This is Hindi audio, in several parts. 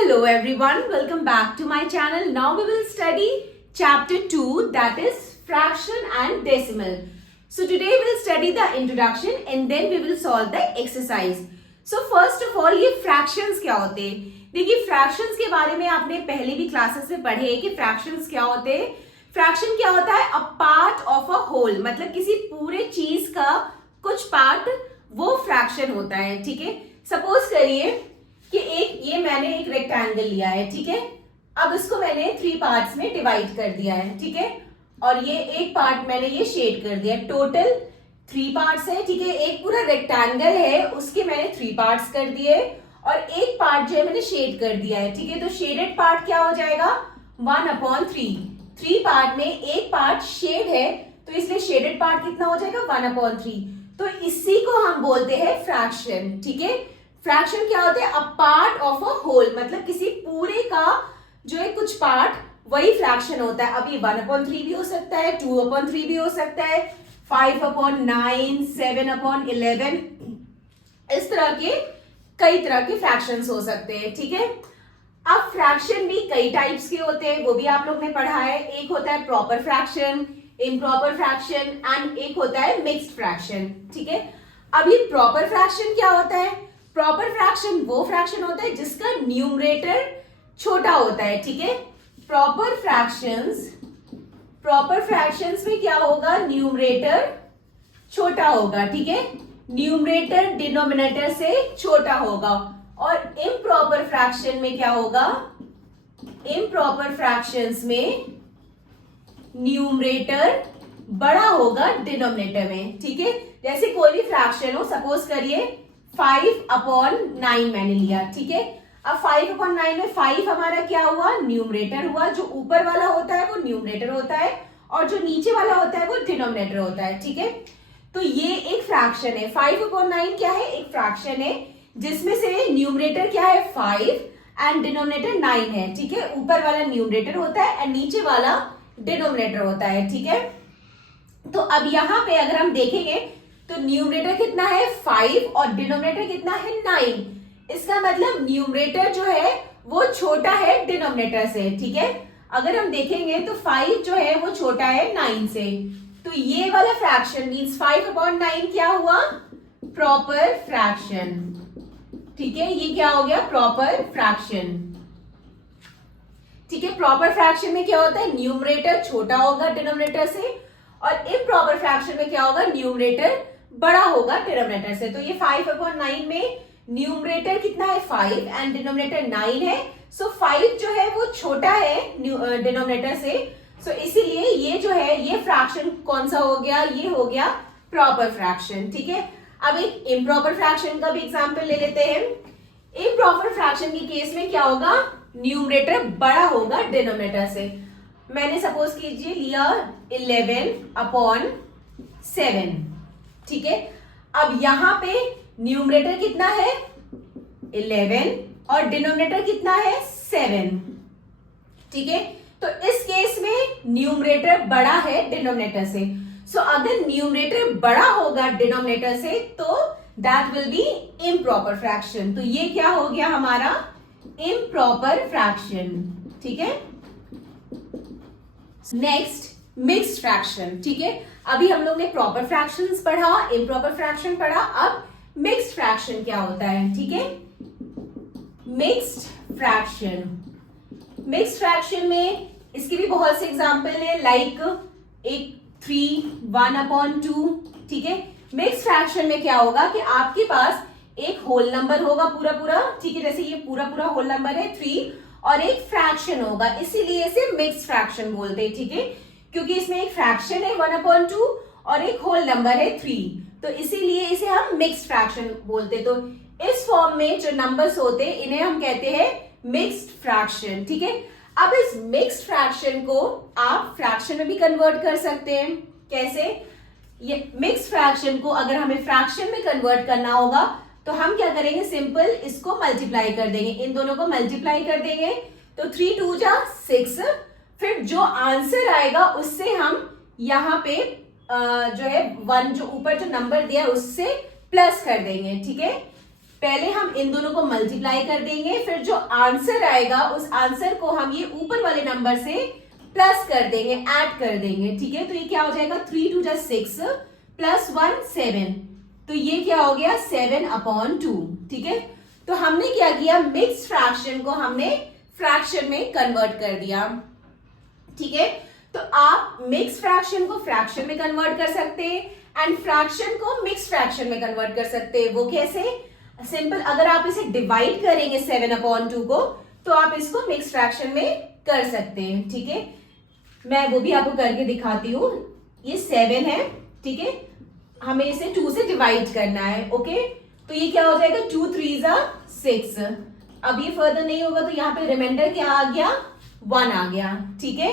Hello everyone, welcome back to my channel. Now we will study chapter 2, that is fraction and decimal. So today we will study the introduction and then we will solve the exercise. So first of all ये fractions क्या होते हैं? देखिए fractions के बारे में आपने पहले भी क्लासेस में पढ़े हैं कि fractions क्या होते हैं. फ्रैक्शन क्या होता है? A part of a whole, मतलब किसी पूरे चीज का कुछ पार्ट वो फ्रैक्शन होता है. ठीक है, सपोज करिए कि मैंने एक रेक्टेंगल लिया है. ठीक है, अब इसको मैंने 3 पार्ट्स में डिवाइड कर दिया है. ठीक है, और ये एक पार्ट मैंने ये शेड कर दिया. टोटल 3 पार्ट्स है. ठीक है, एक पूरा रेक्टेंगल है उसके मैंने 3 पार्ट्स कर दिए और एक पार्ट जो है मैंने शेड कर दिया है. ठीक है, तो शेडेड पार्ट क्या हो जाएगा? 1/3. 3 पार्ट में एक पार्ट शेड है तो इसलिए शेडेड पार्ट कितना हो जाएगा? 1/3. तो इसी को हम बोलते हैं फ्रैक्शन. ठीक है, फ्रैक्शन क्या होता है? A part of a whole, मतलब किसी पूरे का जो है कुछ पार्ट, वही फ्रैक्शन होता है. अब ये 1/3 भी हो सकता है, 2/3 भी हो सकता है, 5/9, 7/11, इस तरह के कई तरह के फ्रैक्शंस हो सकते हैं. ठीक है, अब फ्रैक्शन भी कई टाइप्स के होते हैं, वो भी आप लोग ने पढ़ा है. एक होता है proper fraction, improper fraction and एक होता है मिक्स्ड फ्रैक्शन. ठीक है, अब ये प्रॉपर फ्रैक्शन क्या होता है? प्रॉपर फ्रैक्शन वो फ्रैक्शन होता है जिसका न्यूमरेटर छोटा होता है. ठीक है, प्रॉपर फ्रैक्शंस में क्या होगा? न्यूमरेटर छोटा होगा. ठीक है, न्यूमरेटर डिनोमिनेटर से छोटा होगा. और इम्प्रॉपर फ्रैक्शन में क्या होगा? इम्प्रॉपर फ्रैक्शंस में न्यूमरेटर बड़ा होगा डिनोमिनेटर में. ठीक है, जैसे कोई भी फ्रैक्शन हो, सपोज करिए 5/9 मैंने लिया. ठीक है, अब 5/9 में 5 हमारा क्या हुआ? न्यूमरेटर हुआ. जो ऊपर वाला होता है वो न्यूमरेटर होता है और जो नीचे वाला होता है वो डिनोमिनेटर होता है. ठीक है, तो ये एक फ्रैक्शन है. 5/9 क्या है? एक फ्रैक्शन है जिसमें से न्यूमरेटर क्या है? 5 एंड डिनोमिनेटर 9 है. ठीक है, ऊपर वाला न्यूमरेटर होता है एंड नीचे वाला डिनोमिनेटर होता है. ठीक है, तो अब यहां पे अगर हम देखेंगे तो न्यूमरेटर कितना है? 5 और डिनोमिनेटर कितना है? 9. इसका मतलब न्यूमरेटर जो है वो छोटा है डिनोमिनेटर से. ठीक है, अगर हम देखेंगे तो 5 जो है वो छोटा है 9 से. तो ये वाला फ्रैक्शन मींस 5/9 क्या हुआ? Proper fraction. ठीक है, ये क्या हो गया? Proper fraction. ठीक है, प्रॉपर फ्रैक्शन में क्या होता है? न्यूमरेटर छोटा होगा डिनोमिनेटर से और इम्प्रॉपर फ्रैक्शन में क्या होगा? न्यूमरेटर बड़ा होगा डिनोमिनेटर से. तो ये 5/9 में न्यूमरेटर कितना है? 5 एंड डिनोमिनेटर 9 है. सो 5 जो है वो छोटा है डिनोमिनेटर से. सो इसीलिए ये जो है ये फ्रैक्शन कौन सा हो गया? ये हो गया प्रॉपर फ्रैक्शन. ठीक है, अब एक इम्प्रॉपर फ्रैक्शन का भी एग्जांपल ले लेते हैं. इम्प्रॉपर फ्रैक्शन के केस में क्या होगा? न्यूमरेटर बड़ा होगा डिनोमिनेटर से. मैंने सपोज कीजिए लिया 11/7. ठीक है, अब यहां पे न्यूमरेटर कितना है? 11 और डिनोमिनेटर कितना है? 7. ठीक है, तो इस केस में न्यूमरेटर बड़ा है डिनोमिनेटर से. सो अगर न्यूमरेटर बड़ा होगा डिनोमिनेटर से तो that will be improper fraction. तो ये क्या हो गया हमारा? Improper fraction. ठीक है, नेक्स्ट मिक्स्ड फ्रैक्शन. ठीक है, अभी हम लोग ने प्रॉपर फ्रैक्शंस पढ़ा, इम्प्रॉपर फ्रैक्शन पढ़ा. अब मिक्स्ड फ्रैक्शन क्या होता है? ठीक है, मिक्स्ड फ्रैक्शन में इसके भी बहुत से एग्जांपल है, लाइक एक 3 1/2. ठीक है, मिक्स्ड फ्रैक्शन में क्या होगा कि आपके पास एक होल नंबर होगा पूरा. ठीक है, जैसे ये पूरा होल नंबर है 3 और एक फ्रैक्शन होगा, इसीलिए इसे मिक्स्ड फ्रैक्शन बोलते हैं. ठीक है, क्योंकि इसमें एक फ्रैक्शन है 1/2 और एक होल नंबर है 3, तो इसीलिए इसे हम मिक्स्ड फ्रैक्शन बोलते हैं. तो इस फॉर्म में जो नंबर्स होते हैं इन्हें हम कहते हैं मिक्स्ड फ्रैक्शन. ठीक है, अब इस मिक्स्ड फ्रैक्शन को आप फ्रैक्शन में भी कन्वर्ट कर सकते हैं. कैसे? ये मिक्स्ड फ्रैक्शन को अगर हमें फ्रैक्शन में कन्वर्ट करना होगा तो हम क्या करेंगे? सिंपल इसको मल्टीप्लाई कर देंगे, इन दोनों को मल्टीप्लाई कर देंगे. तो 3 2 जा 6. फिर जो आंसर आएगा उससे हम यहाँ पे जो है 1 जो ऊपर जो नंबर दिया उससे प्लस कर देंगे. ठीक है, पहले हम इन दोनों को मल्टीप्लाई कर देंगे, फिर जो आंसर आएगा उस आंसर को हम ये ऊपर वाले नंबर से प्लस कर देंगे, ऐड कर देंगे, ठीक है। तो ये क्या हो जाएगा, 3 2 6 प्लस 1 7, तो ये क्या हो गया 7/2, ठीक है। तो हमने क्या किया, मिक्स फ्रैक्शन को हमने फ्रैक्शन में कन्वर्ट कर दिया, ठीक है। तो आप मिक्स फ्रैक्शन को फ्रैक्शन में कन्वर्ट कर सकते हैं एंड फ्रैक्शन को मिक्स फ्रैक्शन में कन्वर्ट कर सकते हैं। वो कैसे, सिंपल, अगर आप इसे डिवाइड करेंगे 7/2 को, तो आप इसको मिक्स फ्रैक्शन में कर सकते हैं, ठीक है। मैं वो भी आपको करके दिखाती हूँ। ये 7 है, ठीक है, हमें इसे 2 से डिवाइड करना है, ओके। तो ये क्या हो जाएगा, 2 3 6। अब ये फर्दर नहीं होगा, तो यहाँ पे रिमाइंडर क्या आ गया, 1 आ गया, ठीक है।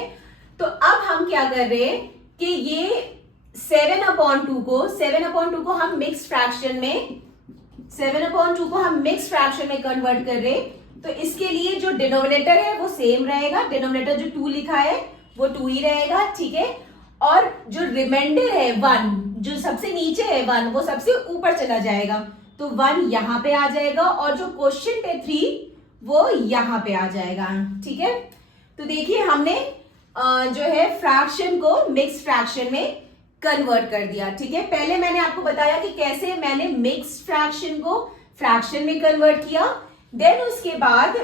तो अब हम क्या कर रहे हैं कि ये 7/2 को हम मिक्स फ्रैक्शन में 7/2 को हम मिक्स फ्रैक्शन में कन्वर्ट कर रहे हैं। तो इसके लिए जो डिनोमिनेटर है वो सेम रहेगा, डिनोमिनेटर जो 2 लिखा है वो 2 ही रहेगा, ठीक है। और जो रिमाइंडर है 1, जो सबसे नीचे है 1, वो सबसे ऊपर चला जाएगा, तो 1 यहां पे आ जाएगा, और जो क्वोशिएंट है 3 वो यहां पे आ जाएगा, ठीक है। तो देखिए हमने जो है फ्रैक्शन को मिक्स फ्रैक्शन में कन्वर्ट कर दिया, ठीक है। पहले मैंने आपको बताया कि कैसे मैंने मिक्स फ्रैक्शन को फ्रैक्शन में कन्वर्ट किया, देन उसके बाद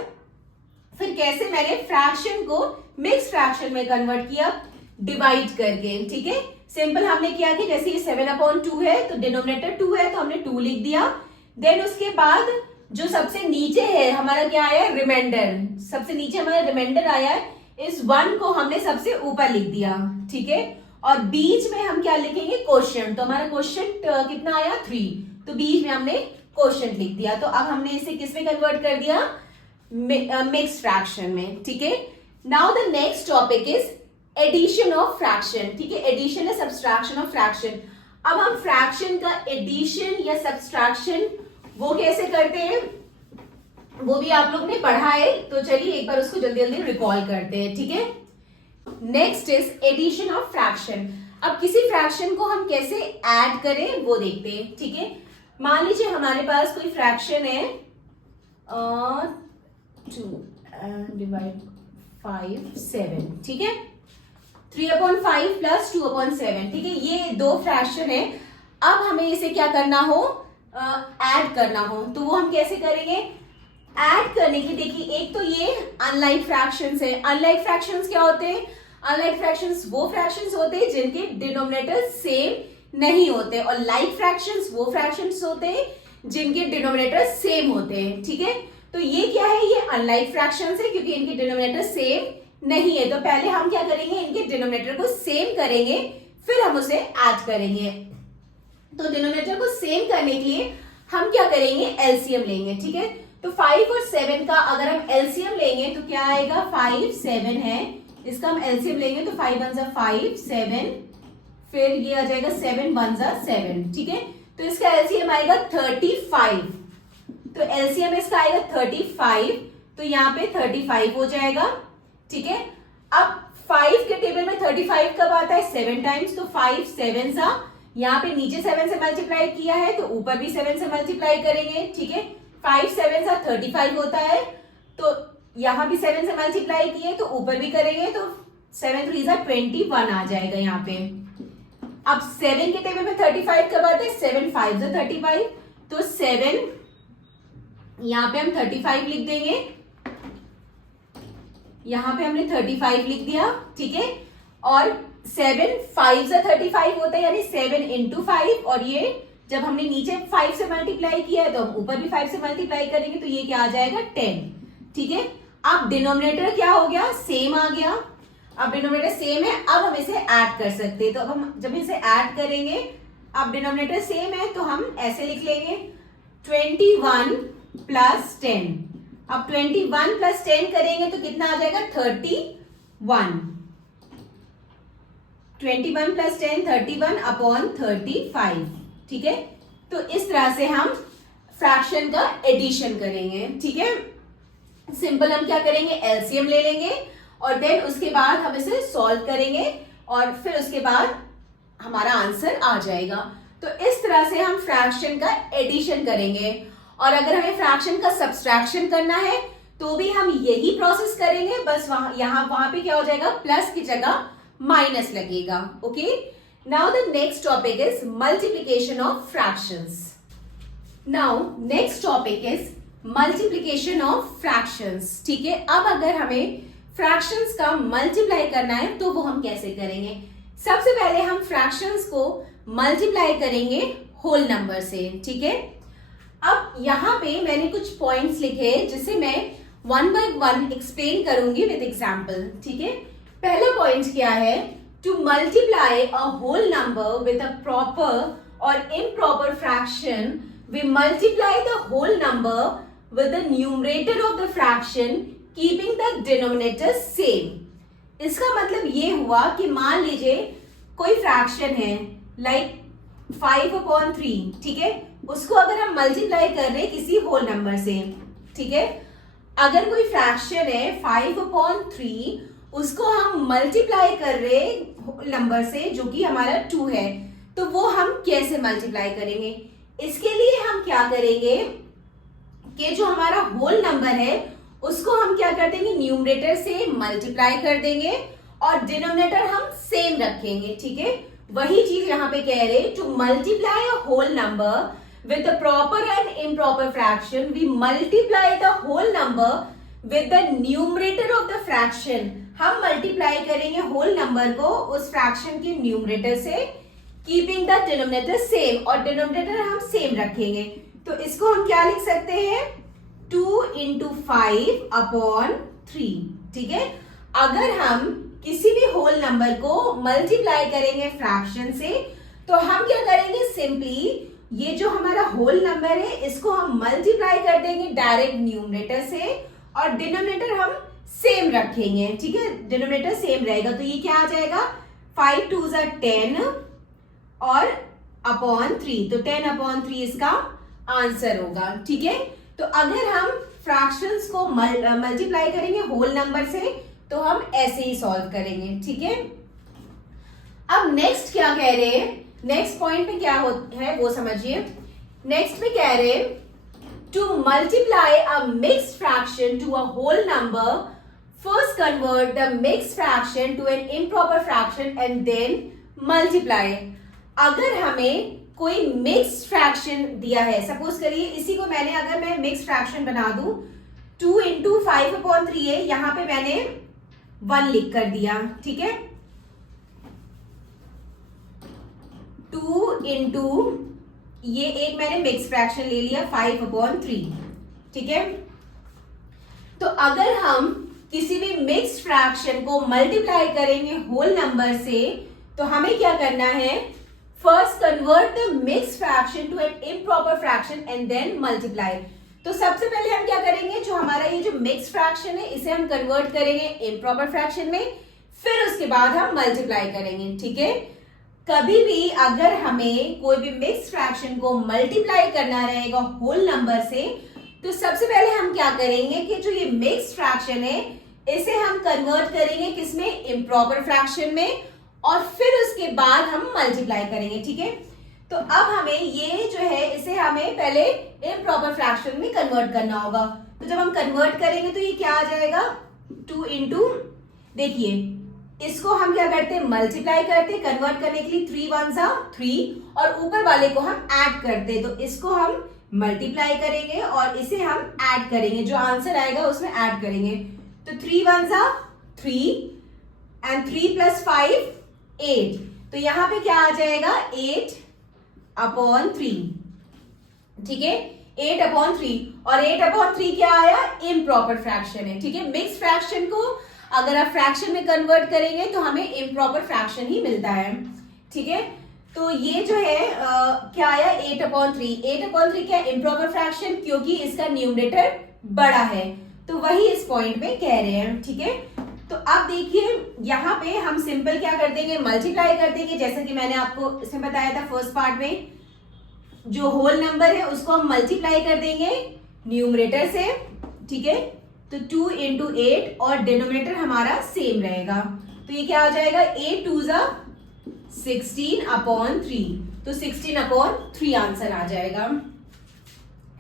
फिर कैसे मैंने फ्रैक्शन को मिक्स फ्रैक्शन में कन्वर्ट किया डिवाइड करके, ठीक है। सिंपल हमने किया कि जैसे ये 7/2 है तो डिनोमिनेटर 2 है तो हमने 2 लिख दिया। देन उसके बाद जो सबसे नीचे है हमारा क्या आया, रिमाइंडर, सबसे नीचे हमारा रिमाइंडर आया है, इस 1 को हमने सबसे ऊपर लिख दिया, ठीक है। और बीच में हम क्या लिखेंगे, क्वोशिएंट। तो हमारा क्वोशिएंट कितना आया, 3, तो बीच में हमने क्वोशिएंट लिख दिया। तो अब हमने इसे किस में कन्वर्ट कर दिया, मिक्स फ्रैक्शन में, ठीक है। Now the next topic is addition of fraction, ठीक है। एडिशन है सब्सट्रैक्शन ऑफ फ्रैक्शन। अब हम फ्रैक्शन का एडिशन या सब्सट्रैक्शन वो कैसे करते हैं, वो भी आप लोग ने पढ़ा है, तो चलिए एक बार उसको जल्दी जल्दी रिकॉल करते हैं, ठीक है। Next is addition of fraction. अब किसी फ्रैक्शन को हम कैसे ऐड करें वो देखते हैं, ठीक है। मान लीजिए हमारे पास कोई फ्रैक्शन है 2 डिवाइड 5 7, ठीक है, 3/5 प्लस 2/7, ठीक है। ये दो फ्रैक्शन है। अब हमें इसे क्या करना हो, ऐड करना हो, तो वो हम कैसे करेंगे, ऐड करने की, देखिए एक तो ये अनलाइक फ्रैक्शंस है। अनलाइक फ्रैक्शंस क्या होते हैं, अनलाइक फ्रैक्शंस वो फ्रैक्शंस होते हैं जिनके डिनोमिनेटर सेम नहीं होते, और लाइक फ्रैक्शंस वो फ्रैक्शंस होते हैं जिनके डिनोमिनेटर सेम होते हैं, ठीक है। तो ये क्या है, ये अनलाइक फ्रैक्शंस है क्योंकि इनके डिनोमिनेटर सेम नहीं है। तो पहले हम क्या करेंगे, इनके डिनोमिनेटर को सेम करेंगे, फिर हम उसे ऐड करेंगे। तो डिनोमिनेटर को सेम करने के लिए हम क्या करेंगे, एलसीएम लेंगे, ठीक है। तो 5 और 7 का अगर हम एलसीएम लेंगे तो क्या आएगा, 5 7 है, इसका हम एलसीएम लेंगे तो 5 1 5 7, फिर ये आ जाएगा 7 1 7, ठीक है। तो इसका एलसीएम आएगा 35, तो एलसीएम इसका आएगा 35, तो यहाँ पे 35 हो जाएगा, ठीक है। अब 5 के टेबल में 35 कब आता है, 7 टाइम्स, तो 5 7 यहाँ पे नीचे 7 से मल्टीप्लाई किया है तो ऊपर भी 7 से मल्टीप्लाई करेंगे, ठीक है। 5 7 35 होता है, तो यहां भी 7 से मल्टीप्लाई किए तो ऊपर भी करेंगे, तो 7 3 21 आ जाएगा यहाँ पे। अब 7 के टेबल में 35 कब आते हैं, 7 5 35, तो 7 यहाँ पे हम 35 लिख देंगे, यहां पे हमने 35 लिख दिया, ठीक है। और 7 5 35 होता है, यानी 7 into 5, और ये जब हमने नीचे 5 से मल्टीप्लाई किया है तो हम ऊपर भी 5 से मल्टीप्लाई करेंगे, तो ये क्या आ जाएगा 10, ठीक है। अब डिनोमिनेटर क्या हो गया, सेम आ गया। अब डिनोमिनेटर सेम है, अब हम इसे ऐड कर सकते हैं। तो अब हम जब इसे ऐड करेंगे, अब डिनोमिनेटर सेम है तो हम ऐसे लिख लेंगे 21 प्लस 10। अब 21 प्लस 10 करेंगे तो कितना आ जाएगा, 31। 21 प्लस 10 31/35, ठीक है। तो इस तरह से हम फ्रैक्शन का एडिशन करेंगे, ठीक है। सिंपल हम क्या करेंगे, एलसीएम ले लेंगे और देन उसके बाद हम इसे सॉल्व करेंगे और फिर उसके बाद हमारा आंसर आ जाएगा। तो इस तरह से हम फ्रैक्शन का एडिशन करेंगे। और अगर हमें फ्रैक्शन का सब्सट्रैक्शन करना है तो भी हम यही प्रोसेस करेंगे, बस वहां पे क्या हो जाएगा, प्लस की जगह माइनस लगेगा. Okay, now the next topic is multiplication of fractions. Now next topic is multiplication of fractions. ठीक है, अब अगर हमें फ्रैक्शंस का मल्टीप्लाई करना है तो वो हम कैसे करेंगे. सबसे पहले हम फ्रैक्शंस को मल्टीप्लाई करेंगे होल नंबर से. ठीक है, अब यहां पे मैंने कुछ पॉइंट्स लिखे जिसे मैं वन बाय वन एक्सप्लेन करूंगी विद एग्जांपल. ठीक है, पहला पॉइंट क्या है, to multiply a whole number with a proper और improper fraction we multiply the whole number with the numerator of the fraction keeping the denominator same. इसका मतलब ये हुआ कि मान लीजिए कोई फ्रैक्शन है लाइक 5/3. ठीक है, उसको अगर हम मल्टीप्लाई कर रहे हैं किसी होल नंबर से. ठीक है, अगर कोई फ्रैक्शन है 5/3, उसको हम मल्टीप्लाई कर रहे होल नंबर से जो कि हमारा 2 है, तो वो हम कैसे मल्टीप्लाई करेंगे. इसके लिए हम क्या करेंगे कि जो हमारा होल नंबर है उसको हम क्या कर देंगे, न्यूमरेटर से मल्टीप्लाई कर देंगे और डिनोमिनेटर हम सेम रखेंगे. ठीक है, वही चीज यहां पे कह रहे हैं, to multiply a whole number with the proper and improper fraction we multiply the whole number with the numerator of the fraction. हम मल्टीप्लाई करेंगे होल नंबर को उस फ्रैक्शन के न्यूमरेटर से, कीपिंग द डिनोमिनेटर सेम, और डिनोमिनेटर हम सेम रखेंगे. तो इसको हम क्या लिख सकते हैं, 2 × 5/3. ठीक है, अगर हम किसी भी होल नंबर को मल्टीप्लाई करेंगे फ्रैक्शन से तो हम क्या करेंगे, सिंपली ये जो हमारा होल नंबर है इसको हम मल्टीप्लाई कर देंगे डायरेक्ट न्यूमरेटर से और डिनोमिनेटर हम सेम रखेंगे. ठीक है, डिनोमिनेटर सेम रहेगा. तो ये क्या आ जाएगा, 5 2 10 और अपॉन 3. तो 10/3 इसका आंसर होगा. ठीक है, तो अगर हम फ्रैक्शंस को मल्टीप्लाई करेंगे होल नंबर से तो हम ऐसे ही सॉल्व करेंगे. ठीक है, अब नेक्स्ट क्या कह रहे हैं, नेक्स्ट पॉइंट में क्या है वो समझिए. नेक्स्ट में कह रहे हैं, to multiply a mixed fraction to a whole number first convert the mixed fraction to an improper fraction and then multiply. अगर हमें कोई मिक्स्ड फ्रैक्शन दिया है, सपोज करिए इसी को मैंने, अगर मैं मिक्स्ड फ्रैक्शन बना दूं, 2 × 5/3 है, यहां पे मैंने 1 लिख कर दिया. ठीक है, 2 × ये एक मैंने मिक्स फ्रैक्शन ले लिया 5/3. ठीक है, तो अगर हम किसी भी मिक्स्ड फ्रैक्शन को मल्टीप्लाई करेंगे होल नंबर से तो हमें क्या करना है, first convert the mixed fraction to an improper fraction and then multiply. तो सबसे पहले हम क्या करेंगे, जो हमारा ये जो मिक्स्ड फ्रैक्शन है इसे हम कन्वर्ट करेंगे इम्प्रॉपर फ्रैक्शन में, फिर उसके बाद हम मल्टीप्लाई करेंगे. ठीक है, कभी भी अगर हमें कोई भी मिक्स्ड फ्रैक्शन को मल्टीप्लाई करना रहेगा होल नंबर से तो सबसे पहले हम क्या करेंगे कि जो ये मिक्स्ड फ्रैक्शन है इसे हम कन्वर्ट करेंगे किसमें, इम्प्रॉपर फ्रैक्शन में, और फिर उसके बाद हम मल्टीप्लाई करेंगे. ठीक है, तो अब हमें ये जो है इसे हमें पहले इम्प्रॉपर फ्रैक्शन में कन्वर्ट करना होगा. तो जब हम कन्वर्ट करेंगे तो ये क्या आ जाएगा, 2 × देखिए इसको हम क्या करते हैं, मल्टीप्लाई करते, कन्वर्ट करने के लिए 3 1 3 और ऊपर वाले को हम ऐड करते. तो इसको हम मल्टीप्लाई करेंगे और इसे हम ऐड करेंगे, जो आंसर आएगा उसमें ऐड करेंगे. तो 3 1 3 एंड 3 + 5 8. तो यहां पे क्या आ जाएगा, 8/3. ठीक है, 8/3 और 8/3 क्या आया, इम्प्रॉपर फ्रैक्शन है. ठीक है, मिक्स फ्रैक्शन को अगर आप फ्रैक्शन में कन्वर्ट करेंगे तो हमें इम्प्रॉपर फ्रैक्शन ही मिलता है. ठीक है, तो ये जो है क्या आया, 8/3. 8/3 क्या, इम्प्रॉपर फ्रैक्शन, क्योंकि इसका न्यूमरेटर बड़ा है. तो वही इस पॉइंट में कह रहे हैं. ठीक है, तो अब देखिए यहाँ पे हम सिंपल क्या कर देंगे, मल्टीप्लाई कर देंगे, जैसा कि मैंने आपको इसमें बताया था फर्स्ट पार्ट में. जो होल नंबर है उसको हम मल्टीप्लाई कर देंगे न्यूमरेटर से. ठीक है, तो 2 × 8 और डिनोमिनेटर हमारा सेम रहेगा. तो ये क्या हो जाएगा, 8 2 16/3. तो 16/3 आंसर आ जाएगा.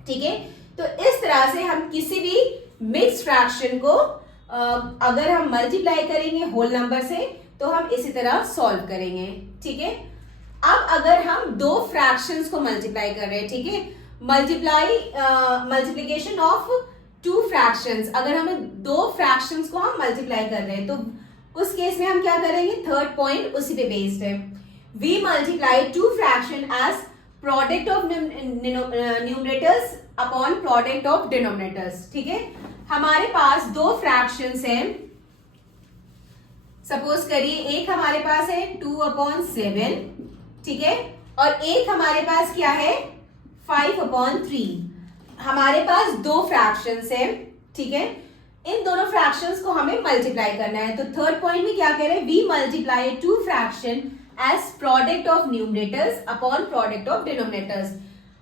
ठीक है। तो इस तरह से हम किसी भी मिक्स फ्रैक्शन को अगर हम मल्टीप्लाई करेंगे होल नंबर से तो हम इसी तरह सॉल्व करेंगे, ठीक है। अब अगर हम दो फ्रैक्शंस को मल्टीप्लाई कर रहे हैं, ठीक है, मल्टीप्लीकेशन ऑफ टू फ्रैक्शंस, अगर हमें दो फ्रैक्शंस को हम मल्टीप्लाई कर रहे हैं तो उस केस में हम क्या करेंगे, थर्ड पॉइंट उसी पे बेस्ड है। We multiply two fraction as product of numerators upon product of denominators, ठीक है। हमारे पास दो फ्रैक्शंस हैं, सपोज करिए एक हमारे पास है 2/7, ठीक है, और एक हमारे पास क्या है 5/3। हमारे पास दो फ्रैक्शंस है, ठीक है, इन दोनों फ्रैक्शंस को हमें मल्टीप्लाई करना है। तो थर्ड पॉइंट में क्या कह रहे हैं, we multiply two fraction as product of numerators upon product of denominators.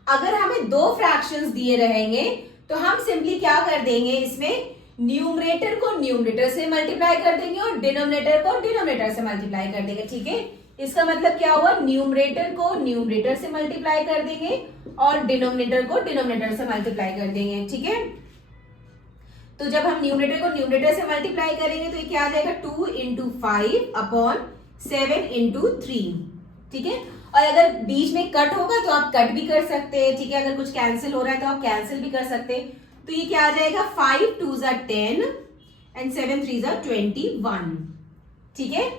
अगर हमें दो फ्रैक्शंस दिए रहेंगे तो हम सिंपली क्या कर देंगे, इसमें न्यूमरेटर को न्यूमरेटर से मल्टीप्लाई कर देंगे और डिनोमिनेटर को डिनोमिनेटर से मल्टीप्लाई कर देंगे, ठीक है। इसका मतलब क्या हुआ, न्यूमरेटर को न्यूमरेटर से मल्टीप्लाई कर देंगे और डिनोमिनेटर को डिनोमिनेटर से मल्टीप्लाई कर देंगे, ठीक है। तो जब हम न्यूमरेटर को न्यूमरेटर से मल्टीप्लाई करेंगे तो ये क्या आ जाएगा 2 × 5/7 × 3, ठीक है। और अगर बीच में कट होगा तो आप कट भी कर सकते हैं, ठीक है, अगर कुछ कैंसिल हो रहा है तो आप कैंसिल भी कर सकते हैं। तो ये क्या आ जाएगा 5 2 10 एंड 7 3 21, ठीक है।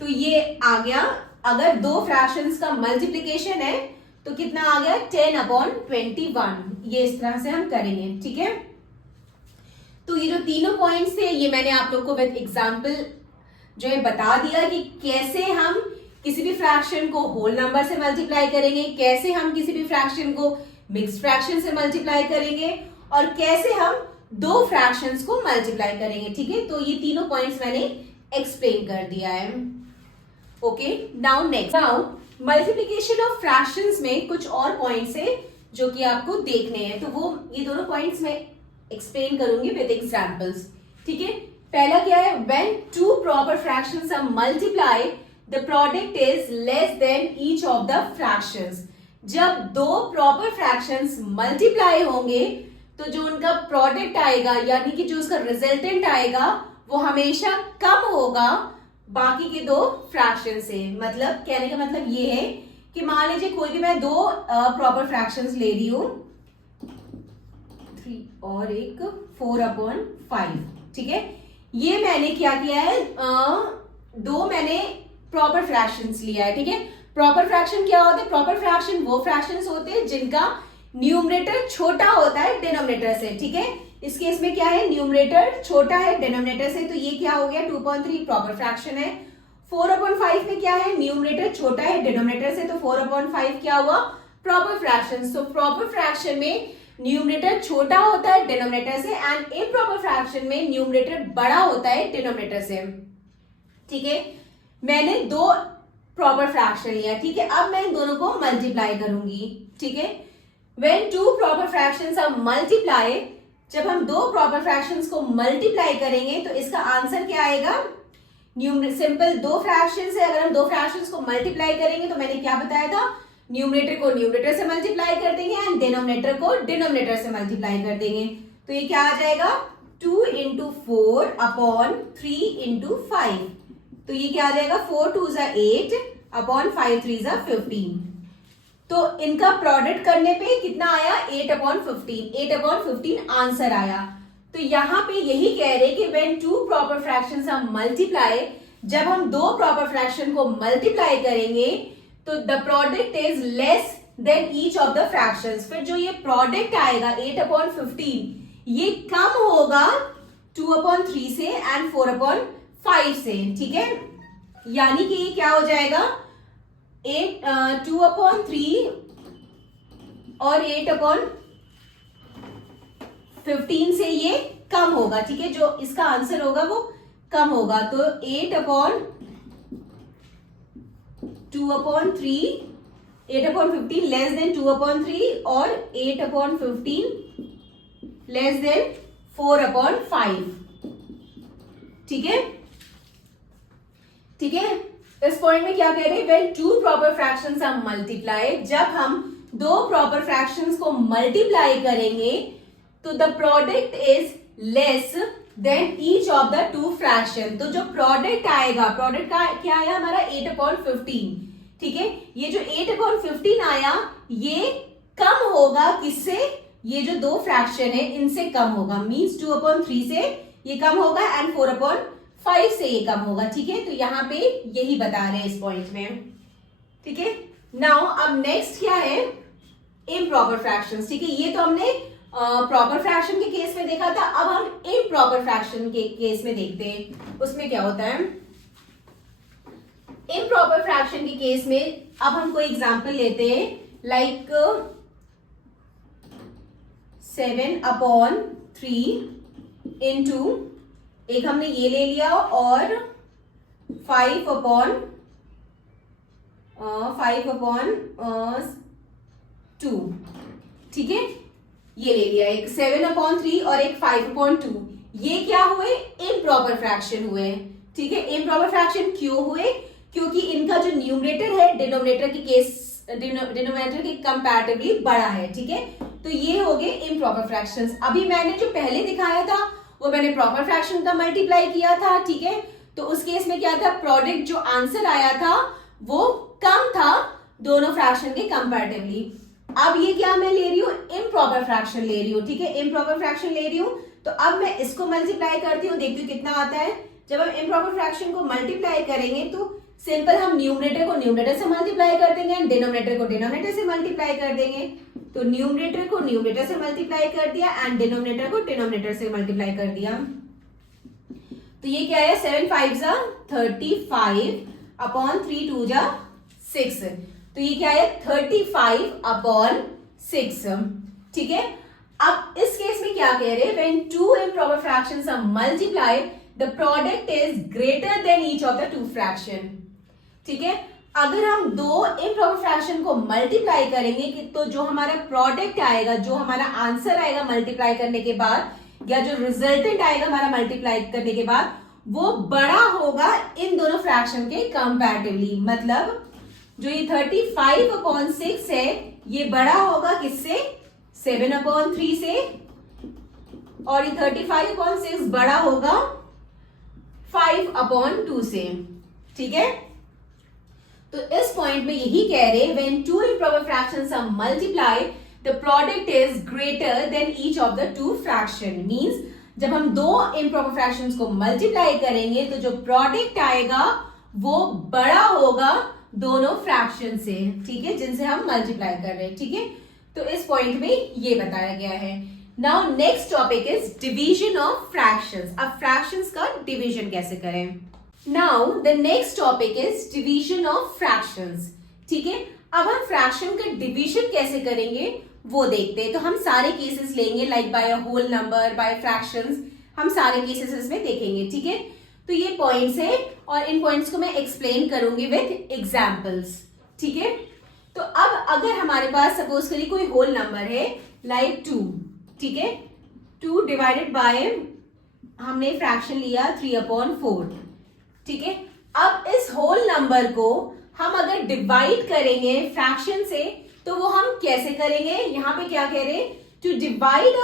तो ये आ गया, अगर दो फ्रैक्शंस का मल्टीप्लिकेशन है तो कितना आ गया 10/21। ये इस तरह से हम करेंगे, ठीक है। तो ये जो तीनों पॉइंट्स थे ये मैंने आप लोग को विद एग्जांपल जो है बता दिया कि कैसे हम किसी भी फ्रैक्शन को होल नंबर से मल्टीप्लाई करेंगे, कैसे हम किसी भी फ्रैक्शन को मिक्स्ड फ्रैक्शन से मल्टीप्लाई करेंगे और कैसे हम दो फ्रैक्शंस को मल्टीप्लाई करेंगे, ठीक है। तो ये तीनों पॉइंट्स मैंने एक्सप्लेन कर दिया है। Okay, now next, now multiplication of fractions में कुछ और पॉइंट्स है जो कि आपको देखने हैं, तो वो ये दोनों पॉइंट्स मैं एक्सप्लेन करूंगी विद एग्जांपल्स, ठीक है। पहला क्या है, when two proper fractions are multiply the product is less than each of the fractions. जब दो प्रॉपर फ्रैक्शंस मल्टीप्लाई होंगे तो जो उनका प्रोडक्ट आएगा यानी कि जो उसका रिजल्टेंट आएगा वो हमेशा कम होगा बाकी के दो फ्रैक्शन से। मतलब कहने का मतलब ये है कि मान लीजिए कोई भी मैं दो प्रॉपर फ्रैक्शंस ले रही हूं, 3 और एक 4/5, ठीक है। ये मैंने क्या किया है, दो मैंने प्रॉपर फ्रैक्शंस लिया है, ठीक है। प्रॉपर फ्रैक्शन क्या होता है, प्रॉपर फ्रैक्शन वो फ्रैक्शंस होते हैं जिनका न्यूमरेटर छोटा होता है डिनोमिनेटर से, ठीक है। इस केस में क्या है, न्यूमरेटर छोटा है डिनोमिनेटर से, तो ये क्या हो गया 2/3 प्रॉपर फ्रैक्शन है। 4/5 में क्या है, न्यूमरेटर छोटा है डिनोमिनेटर से, तो 4/5 क्या हुआ, प्रॉपर फ्रैक्शन। तो प्रॉपर फ्रैक्शन में न्यूमरेटर छोटा होता है डिनोमिनेटर से एंड इम्प्रॉपर फ्रैक्शन में न्यूमरेटर बड़ा होता है डिनोमिनेटर से, ठीक है। मैंने दो प्रॉपर फ्रैक्शन लिया, ठीक है। अब मैं इन दोनों को मल्टीप्लाई करूंगी, ठीक है। When two proper fractions are multiply, जब हम दो प्रॉपर फ्रैक्शंस को मल्टीप्लाई करेंगे तो इसका आंसर क्या आएगा, सिंपल दो फ्रैक्शंस है, अगर हम दो फ्रैक्शंस को मल्टीप्लाई करेंगे तो मैंने क्या बताया था, न्यूमरेटर को न्यूमरेटर से मल्टीप्लाई कर देंगे एंड डिनोमिनेटर को डिनोमिनेटर से मल्टीप्लाई कर देंगे। तो ये क्या आ जाएगा 2 × 4/3 × 5। तो ये क्या आ जाएगा 4 2 8/5 3 15। तो इनका प्रोडक्ट करने पे कितना आया 8/15, 8/15 आंसर आया। तो यहाँ पे यही कह रहे कि when two proper fractions are multiply, जब हम दो प्रॉपर फ्रैक्शन को मल्टीप्लाई करेंगे तो the product is less than each of the fractions. फिर जो ये प्रोडक्ट आएगा 8/15 ये कम होगा 2/3 से एंड 4/5 से, ठीक है। यानी कि ये क्या हो जाएगा 2/3 और 8/15 से ये कम होगा, ठीक है। जो इसका आंसर होगा वो कम होगा। तो 8/15 लेस देन 2/3 और 8/15 लेस देन 4/5, ठीक है, ठीक है। इस पॉइंट में क्या कह रहे हैं, when two proper fractions are multiply, जब हम दो प्रॉपर फ्रैक्शंस को मल्टीप्लाई करेंगे तो the product is less than each of the two fraction. तो जो प्रोडक्ट आएगा, प्रोडक्ट का क्या आया हमारा 8/15, ठीक है। ये जो 8/15 आया ये कम होगा किससे, ये जो दो फ्रैक्शन है इनसे कम होगा, मीन्स 2/3 से ये कम होगा एंड 4/5 से ये कम होगा, ठीक है। तो यहाँ पे यही बता रहे हैं इस पॉइंट में, ठीक है। नाउ अब नेक्स्ट क्या है, इम्प्रॉपर फ्रैक्शंस, ठीक है। ये तो हमने प्रॉपर फ्रैक्शन के केस में देखा था, अब हम इम्प्रॉपर फ्रैक्शन के केस में देखते हैं उसमें क्या होता है। इम्प्रॉपर फ्रैक्शन के केस में अब हम कोई एग्जांपल लेते हैं, लाइक 7/3 इंटू, एक हमने ये ले लिया, और 5/2, ठीक है। ये ले लिया, एक 7/3 और एक 5/2। ये क्या हुए, इम्प्रॉपर फ्रैक्शन हुए, ठीक है। इम्प्रॉपर फ्रैक्शन क्यों हुए, क्योंकि इनका जो न्यूमरेटर है डिनोमिनेटर के केस, डिनोमिनेटर के कंपैरेटिवली बड़ा है, ठीक है। तो ये हो गए इम्प्रॉपर फ्रैक्शंस। अभी मैंने जो पहले दिखाया था वो मैंने प्रॉपर फ्रैक्शन का मल्टीप्लाई किया था, ठीक है। तो उस केस में क्या था, प्रोडक्ट जो आंसर आया था वो कम था दोनों फ्रैक्शन के कंपैरेटिवली। अब ये क्या मैं ले रही हूँ, इम्प्रॉपर फ्रैक्शन ले रही हूँ, ठीक है। इम्प्रॉपर फ्रैक्शन ले रही हूँ तो अब मैं इसको मल्टीप्लाई करती हूँ, देखती हूँ कितना आता है। जब हम इम्प्रॉपर फ्रैक्शन को मल्टीप्लाई करेंगे तो सिंपल हम न्यूमरेटर को न्यूमरेटर से मल्टीप्लाई कर देंगे एंड डिनोमिनेटर को डिनोमिनेटर से मल्टीप्लाई कर देंगे। तो न्यूमरेटर को न्यूमरेटर से मल्टीप्लाई कर दिया एंड डिनोमिनेटर को डिनोमिनेटर से मल्टीप्लाई कर दिया। तो ये क्या है, 7 5 35/3 2 6। तो ये क्या है, 35/6, ठीक है। अब इस केस में क्या कह रहे हैं, when two improper fractions are multiplied the product is greater than each of the two fraction, ठीक है। अगर हम दो इम्प्रॉपर फ्रैक्शन को मल्टीप्लाई करेंगे तो जो हमारा प्रोडक्ट आएगा, जो हमारा आंसर आएगा मल्टीप्लाई करने के बाद, या जो रिजल्टेंट आएगा हमारा मल्टीप्लाई करने के बाद, वो बड़ा होगा इन दोनों फ्रैक्शन के कंपैरेटिवली। मतलब जो ये 35/6 है ये बड़ा होगा किससे, 7/3 से, और ये 35/6 बड़ा होगा 5/2 से, ठीक है। तो इस पॉइंट में यही कह रहे हैं, when two improper fractions are multiplied the product is greater than each of the two fraction. Means जब हम दो इम्प्रॉपर फ्रैक्शंस को मल्टीप्लाई करेंगे तो जो प्रोडक्ट आएगा वो बड़ा होगा दोनों फ्रैक्शन से, ठीक है, जिनसे हम मल्टीप्लाई कर रहे हैं, ठीक है। तो इस पॉइंट में ये बताया गया है। Now next topic is division of fractions. अब फ्रैक्शंस का डिवीजन कैसे करें। Now the next topic is division of fractions, ठीक है। अब हम फ्रैक्शन का डिवीजन कैसे करेंगे वो देखते हैं। तो हम सारे केसेस लेंगे, like by a whole number, by fractions, हम सारे केसेस इसमें देखेंगे, ठीक है। तो ये पॉइंट्स है और इन पॉइंट्स को मैं एक्सप्लेन करूंगी विद एग्जांपल्स, ठीक है। तो अब अगर हमारे पास सपोज करिए कोई होल नंबर है लाइक 2, ठीक है, 2 डिवाइडेड बाय, हमने फ्रैक्शन लिया 3/4, ठीक है। अब इस होल नंबर को हम अगर डिवाइड करेंगे फ्रैक्शन से तो वो हम कैसे करेंगे, यहां पे क्या कह रहे हैं, to divide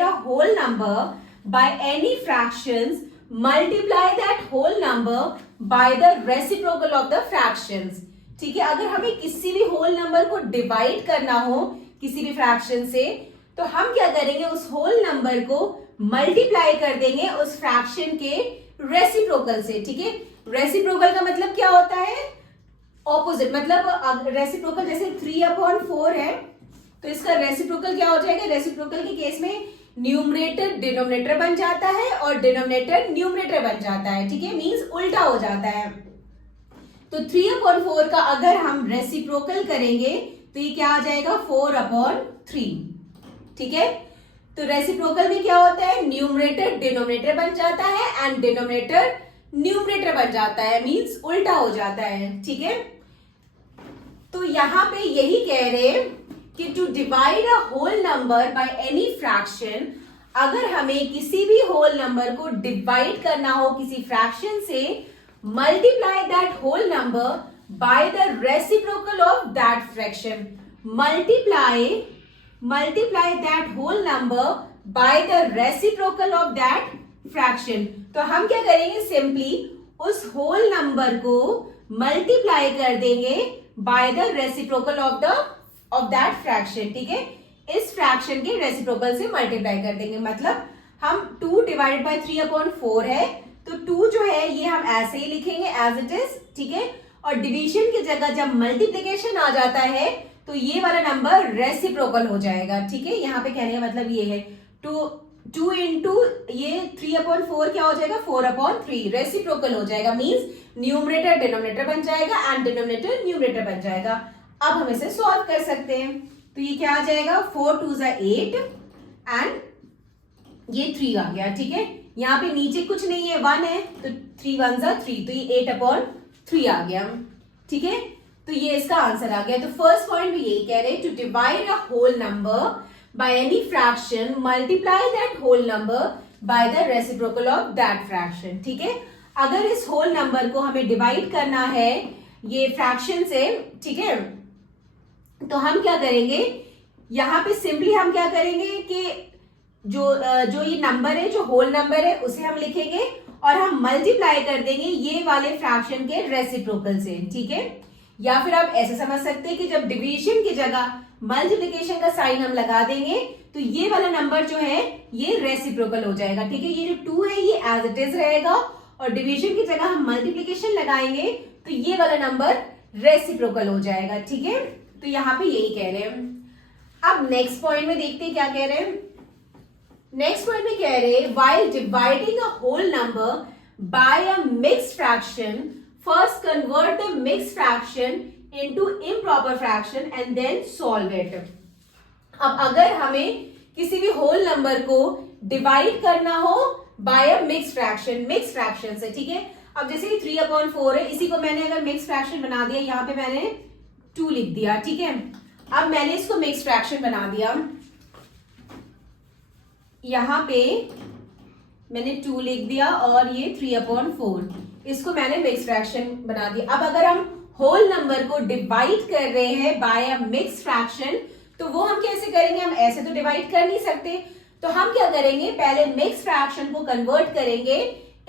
a whole number by any fractions multiply that whole number by the reciprocal of the fractions, ठीक है। अगर हमें किसी भी होल नंबर को डिवाइड करना हो किसी भी फ्रैक्शन से तो हम क्या करेंगे, उस होल नंबर को मल्टीप्लाई कर देंगे उस फ्रैक्शन के रेसिप्रोकल से, ठीक है। रेसिप्रोकल का मतलब क्या होता है, ऑपोजिट। मतलब रेसिप्रोकल जैसे 3/4 है तो इसका रेसिप्रोकल क्या हो जाएगा, रेसिप्रोकल के केस में न्यूमरेटर डिनोमिनेटर बन जाता है और डिनोमिनेटर न्यूमरेटर बन जाता है, ठीक है, मींस उल्टा हो जाता है। तो 3/4 का अगर हम रेसिप्रोकल करेंगे तो ये क्या आ जाएगा, 4/3, ठीक है। तो रेसिप्रोकल में क्या होता है, न्यूमरेटर डिनोमिनेटर बन जाता है एंड डिनोमिनेटर न्यूमरेटर बन जाता है, मींस उल्टा हो जाता है, ठीक है। तो यहां पे यही कह रहे हैं कि to divide a whole number by any fraction, अगर हमें किसी भी होल नंबर को डिवाइड करना हो किसी फ्रैक्शन से, multiply that whole number by the reciprocal of that fraction, multiply that whole number by the reciprocal of that fraction. तो हम क्या करेंगे, सिंपली उस होल नंबर को मल्टीप्लाई कर देंगे bye the reciprocal of that fraction. ठीक है, इस फ्रैक्शन के रेसिप्रोकल से मल्टीप्लाई कर देंगे। मतलब हम 2 डिवाइडेड बाय 3/4 है, तो 2 जो है ये हम ऐसे ही लिखेंगे एज इट इज। ठीक है, और डिवीजन की जगह जब मल्टीप्लिकेशन आ जाता है तो ये वाला नंबर रेसिप्रोकल हो जाएगा। ठीक है, यहाँ पे कहने का मतलब ये है 2 इंटू ये 3/4 क्या हो जाएगा, 4/3 रेसिप्रोकल हो जाएगा। मींस न्यूमरेटर डिनोमिनेटर बन जाएगा एंड डिनोमिनेटर न्यूमरेटर बन जाएगा। अब हम इसे सॉल्व कर सकते हैं। तो ये क्या आ जाएगा, 4 2 8 एंड ये 3 आ गया। ठीक है, यहाँ पे नीचे कुछ नहीं है, 1 है, तो 3 1 3, तो ये 8/3 आ गया। ठीक है, तो ये इसका आंसर आ गया। तो फर्स्ट पॉइंट में यही कह रहे हैं, to divide a whole number by any fraction multiply that whole number by the reciprocal of that fraction। ठीक है, अगर इस whole number को हमें डिवाइड करना है ये फ्रैक्शन से, ठीक है, तो हम क्या करेंगे, यहां पे सिंपली हम क्या करेंगे कि जो ये नंबर है, जो होल नंबर है, उसे हम लिखेंगे और हम मल्टीप्लाई कर देंगे ये वाले फ्रैक्शन के रेसिप्रोकल से। ठीक है, या फिर आप ऐसे समझ सकते हैं कि जब डिवीजन की जगह मल्टीप्लिकेशन का साइन हम लगा देंगे तो ये वाला नंबर जो है ये रेसिप्रोकल हो जाएगा। ठीक है, ये जो 2 है ये एज इट इज रहेगा और डिवीजन की जगह हम मल्टीप्लिकेशन लगाएंगे तो ये वाला नंबर रेसिप्रोकल हो जाएगा। ठीक है, तो यहाँ पे यही कह रहे हैं। अब नेक्स्ट पॉइंट में देखते हैं क्या कह रहे हैं। नेक्स्ट पॉइंट में कह रहे हैं, while dividing a whole number by a mixed fraction, first convert the mixed fraction into improper fraction and then solve it। अब अगर हमें किसी भी होल नंबर को डिवाइड करना हो बाय अ मिक्स्ड फ्रैक्शन से, ठीक है, अब जैसे कि 3/4 है, इसी को मैंने अगर मिक्स्ड फ्रैक्शन बना दिया, यहाँ पे मैंने 2 लिख दिया। ठीक है, अब मैंने इसको मिक्स्ड फ्रैक्शन बना दिया, यहाँ पे मैंने 2 लिख दिया और ये 3/4, इसको मैंने मिक्स्ड फ्रैक्शन बना दिया। अब अगर हम होल नंबर को डिवाइड कर रहे हैं बाय अ मिक्स्ड फ्रैक्शन, तो वो हम कैसे करेंगे, हम ऐसे तो डिवाइड कर नहीं सकते, तो हम क्या करेंगे, पहले मिक्स्ड फ्रैक्शन को कन्वर्ट करेंगे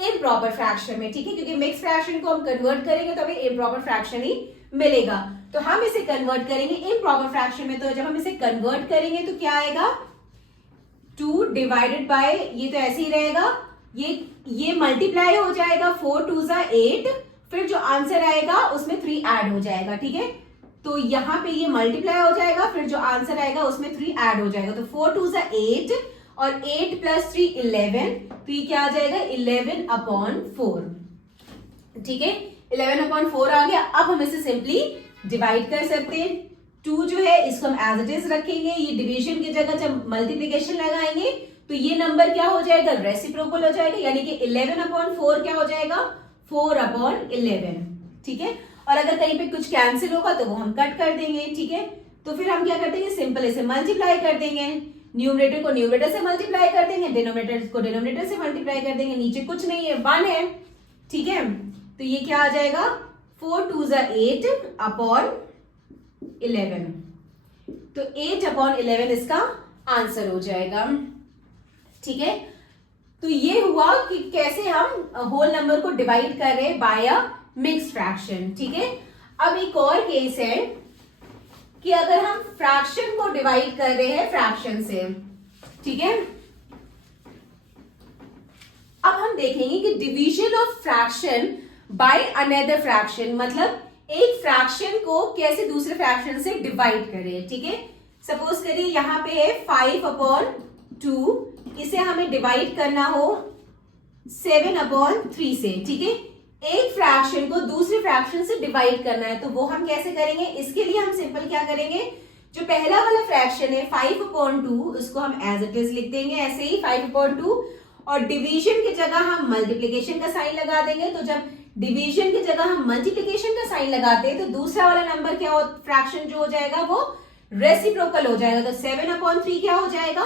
इम्प्रॉपर फ्रैक्शन में। ठीक है, क्योंकि मिक्स्ड फ्रैक्शन को हम कन्वर्ट करेंगे तो हमें इम्प्रॉपर फ्रैक्शन ही मिलेगा, तो हम इसे कन्वर्ट करेंगे इम्प्रॉपर फ्रैक्शन में। तो जब हम इसे कन्वर्ट करेंगे तो क्या आएगा, 2 डिवाइडेड बाय, ये तो ऐसे ही रहेगा, ये मल्टीप्लाई हो जाएगा, 4 2 8, फिर जो आंसर आएगा उसमें 3 ऐड हो जाएगा। ठीक है, तो यहाँ पे ये मल्टीप्लाई हो जाएगा, फिर जो आंसर आएगा उसमें 3 ऐड हो जाएगा, तो 4 2 8 और 8 + 3 11, तो ये क्या आ जाएगा, 11/4। ठीक है, 11/4 आ गया। अब हम इसे सिंपली डिवाइड कर सकते हैं। 2 जो है इसको हम एज इट इज रखेंगे, ये डिवीजन की जगह जब मल्टीप्लिकेशन लगाएंगे तो ये नंबर क्या हो जाएगा, रेसिप्रोकल हो जाएगा, यानी कि 11/4 क्या हो जाएगा, 4/11। ठीक है, और अगर कहीं पे कुछ कैंसिल होगा तो वो हम कट कर देंगे। ठीक है, तो फिर हम क्या कर देंगे, सिंपल इसे मल्टीप्लाई कर देंगे, न्यूमरेटर को न्यूमरेटर से मल्टीप्लाई कर देंगे, डिनोमिनेटर को डिनोमिनेटर से मल्टीप्लाई कर देंगे, नीचे कुछ नहीं है, 1 है। ठीक है, तो ये क्या आ जाएगा, 4 2 8/11, तो 8/11 इसका आंसर हो जाएगा। ठीक है, तो ये हुआ कि कैसे हम होल नंबर को डिवाइड कर रहे हैं बाय अ मिक्स्ड फ्रैक्शन। ठीक है, अब एक और केस है कि अगर हम फ्रैक्शन को डिवाइड कर रहे हैं फ्रैक्शन से। ठीक है, अब हम देखेंगे कि division of fraction by another fraction, मतलब एक फ्रैक्शन को कैसे दूसरे फ्रैक्शन से डिवाइड करें। ठीक है, सपोज करिए यहां पे है 5/2, इसे हमें डिवाइड करना हो 7/3 से। ठीक है, एक फ्रैक्शन को दूसरे फ्रैक्शन से डिवाइड करना है, तो वो हम कैसे करेंगे, इसके लिए हम सिंपल क्या करेंगे, जो पहला वाला फ्रैक्शन है 5/2, उसको हम एज इट इज लिख देंगे ऐसे ही 5/2, और डिवीजन की जगह हम मल्टीप्लिकेशन का साइन लगा देंगे। तो जब डिवीजन की जगह हम मल्टीप्लिकेशन का साइन लगाते हैं तो दूसरा वाला नंबर क्या हो, फ्रैक्शन जो हो जाएगा वो रेसिप्रोकल हो जाएगा, तो 7/3 क्या हो जाएगा,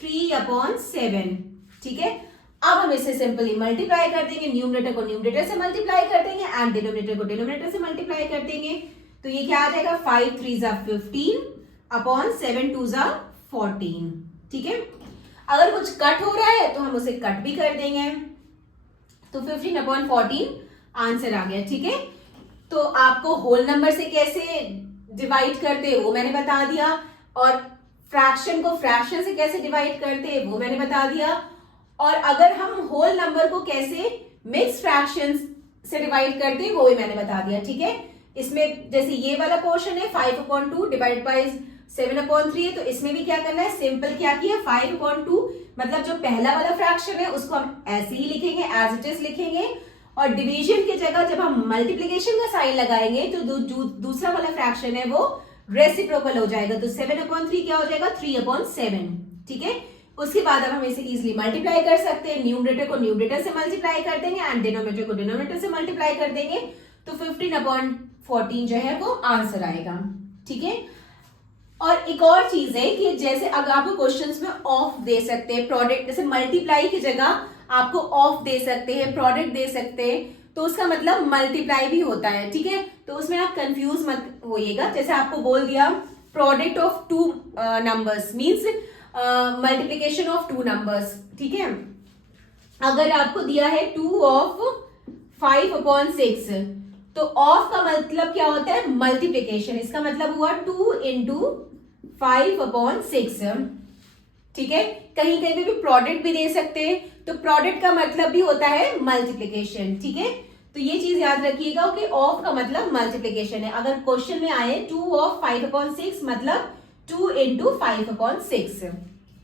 3/7। ठीक है, अब हम इसे सिंपली मल्टीप्लाई कर देंगे, न्यूमरेटर को न्यूमरेटर से मल्टीप्लाई कर देंगे एंड डिनोमिनेटर को डिनोमिनेटर से मल्टीप्लाई कर देंगे। तो ये क्या आ जाएगा 5 3 जा 15 अपॉन 7 2 जा 14। ठीक है, अगर कुछ कट हो रहा है तो हम उसे कट भी कर देंगे। तो 15 अपॉन 14 आंसर आ गया। ठीक है, तो आपको होल नंबर से कैसे डिवाइड करते हैं वो मैंने बता दिया, और फ्रैक्शन को फ्रैक्शन से कैसे डिवाइड करते हैं वो मैंने बता दिया, और अगर हम होल नंबर को कैसे मिक्स फ्रैक्शन से डिवाइड करते हैं वो भी मैंने बता दिया। ठीक है, इसमें जैसे ये वाला पोर्शन है 5/2 डिवाइड बाय 7/3 है, तो इसमें भी क्या करना है, सिंपल क्या किया 5/2, मतलब जो पहला वाला फ्रैक्शन है उसको हम ऐसे ही लिखेंगे, एज इट इज लिखेंगे, और डिवीजन की जगह जब हम मल्टीप्लिकेशन का साइन लगाएंगे तो दूसरा वाला फ्रैक्शन है वो रेसिप्रोकल हो जाएगा। तो 7/3 क्या हो जाएगा 3/7। ठीक है, उसके बाद अब हम इसे इजीली मल्टीप्लाई कर सकते हैं, न्यूमरेटर को न्यूमरेटर से मल्टीप्लाई कर देंगे एंड डिनोमिनेटर को डिनोमिनेटर से मल्टीप्लाई कर देंगे, तो 15/14 जो है वो आंसर आएगा। ठीक है, और एक और चीज है कि जैसे अगर आपको क्वेश्चंस में ऑफ दे सकते हैं, प्रोडक्ट जैसे मल्टीप्लाई की जगह आपको ऑफ दे सकते हैं, प्रोडक्ट दे सकते हैं, तो उसका मतलब मल्टीप्लाई भी होता है। ठीक है, तो उसमें आप कंफ्यूज मत होइएगा। जैसे आपको बोल दिया product of two numbers means multiplication of two numbers. ठीक है, अगर आपको दिया है 2 ऑफ 5/6, तो ऑफ का मतलब क्या होता है मल्टीप्लिकेशन, इसका मतलब हुआ 2 × 5/6। ठीक है, कहीं कहीं पे भी प्रोडक्ट भी दे सकते हैं, तो प्रोडक्ट का मतलब भी होता है मल्टीप्लिकेशन। ठीक है, तो ये चीज याद रखिएगा कि ऑफ का मतलब मल्टीप्लिकेशन है। अगर क्वेश्चन में आए 2 ऑफ 5/6 मतलब 2 × 5/6।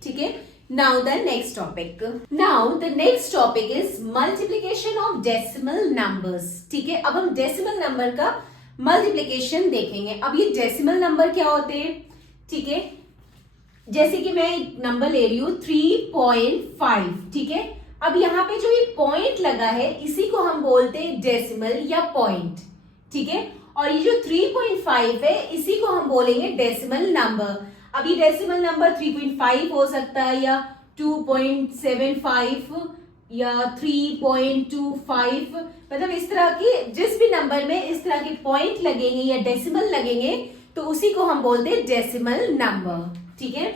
ठीक है, now the next topic, now the next topic is multiplication of decimal numbers. ठीक है, अब हम डेसिमल नंबर का मल्टीप्लिकेशन देखेंगे। अब ये डेसिमल नंबर क्या होते हैं? ठीक है, जैसे कि मैं एक नंबर ले रही हूं 3.5। ठीक है, अब यहाँ पे जो ये पॉइंट लगा है इसी को हम बोलते हैं डेसिमल या पॉइंट। ठीक है, और ये जो 3.5 है इसी को हम बोलेंगे डेसिमल नंबर। अब ये डेसिमल नंबर 3.5 हो सकता है या 2.75 या 3.25, मतलब इस तरह के जिस भी नंबर में इस तरह के पॉइंट लगेंगे या डेसिमल लगेंगे तो उसी को हम बोलते हैं डेसिमल नंबर। ठीक है,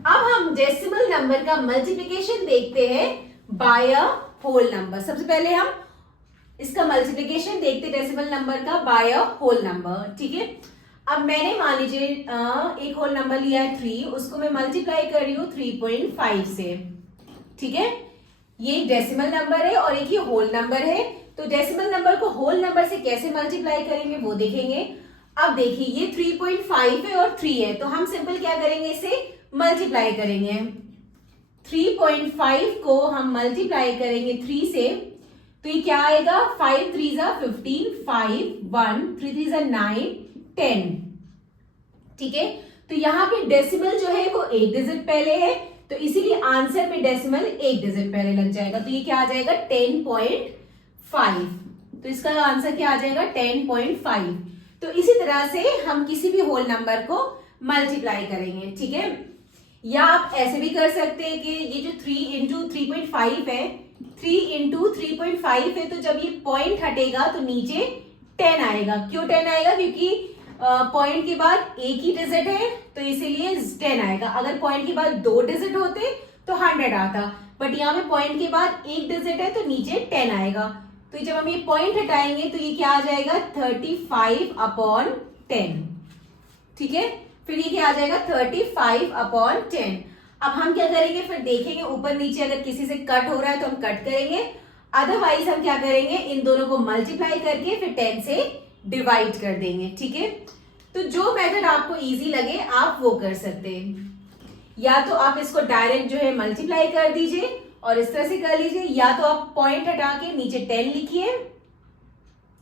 अब हम डेसिमल नंबर का मल्टीप्लिकेशन देखते हैं बाय अ होल नंबर। सबसे पहले हम इसका मल्टीप्लिकेशन देखते हैं डेसिमल नंबर का बाय अ होल नंबर। ठीक है, अब मैंने मान लीजिए एक होल नंबर लिया है 3, उसको मैं मल्टीप्लाई कर रही हूँ 3.5 से। ठीक है, ये डेसिमल नंबर है और एक ही होल नंबर है, तो डेसिमल नंबर को होल नंबर से कैसे मल्टीप्लाई करेंगे वो देखेंगे। अब देखिए ये 3.5 है और 3 है, तो हम सिंपल क्या करेंगे, इसे मल्टीप्लाई करेंगे। 3.5 को हम मल्टीप्लाई करेंगे 3 से, तो ये क्या आएगा 5 3 जा 15, 5 1 3 3 जा 9 10। ठीक है, तो यहाँ पे डेसिमल जो है वो एक डिजिट पहले है, तो इसीलिए आंसर में डेसिमल एक डिजिट पहले लग जाएगा, तो ये क्या आ जाएगा 10.5। तो इसका आंसर क्या आ जाएगा 10.5। तो इसी तरह से हम किसी भी होल नंबर को मल्टीप्लाई करेंगे। ठीक है, या आप ऐसे भी कर सकते हैं कि ये जो 3 × 3.5 है, 3 × 3.5 है, तो जब ये पॉइंट हटेगा तो नीचे 10 आएगा। क्यों 10 आएगा? क्योंकि पॉइंट के बाद एक ही डिजिट है तो इसीलिए 10 आएगा। अगर पॉइंट के बाद 2 डिजिट होते तो 100 आता, बट यहाँ पे पॉइंट के बाद एक डिजिट है तो नीचे 10 आएगा। तो जब हम ये पॉइंट हटाएंगे तो ये क्या आ जाएगा 35/10। ठीक है, फिर ये क्या आ जाएगा 35/10। अब हम क्या करेंगे, फिर देखेंगे ऊपर नीचे अगर किसी से कट हो रहा है तो हम कट करेंगे, अदरवाइज हम क्या करेंगे इन दोनों को मल्टीप्लाई करके फिर 10 से डिवाइड कर देंगे। ठीक है, तो जो मेथड आपको इजी लगे आप वो कर सकते हैं। या तो आप इसको डायरेक्ट जो है मल्टीप्लाई कर दीजिए और इस तरह से कर लीजिए, या तो आप पॉइंट हटा के नीचे 10 लिखिए।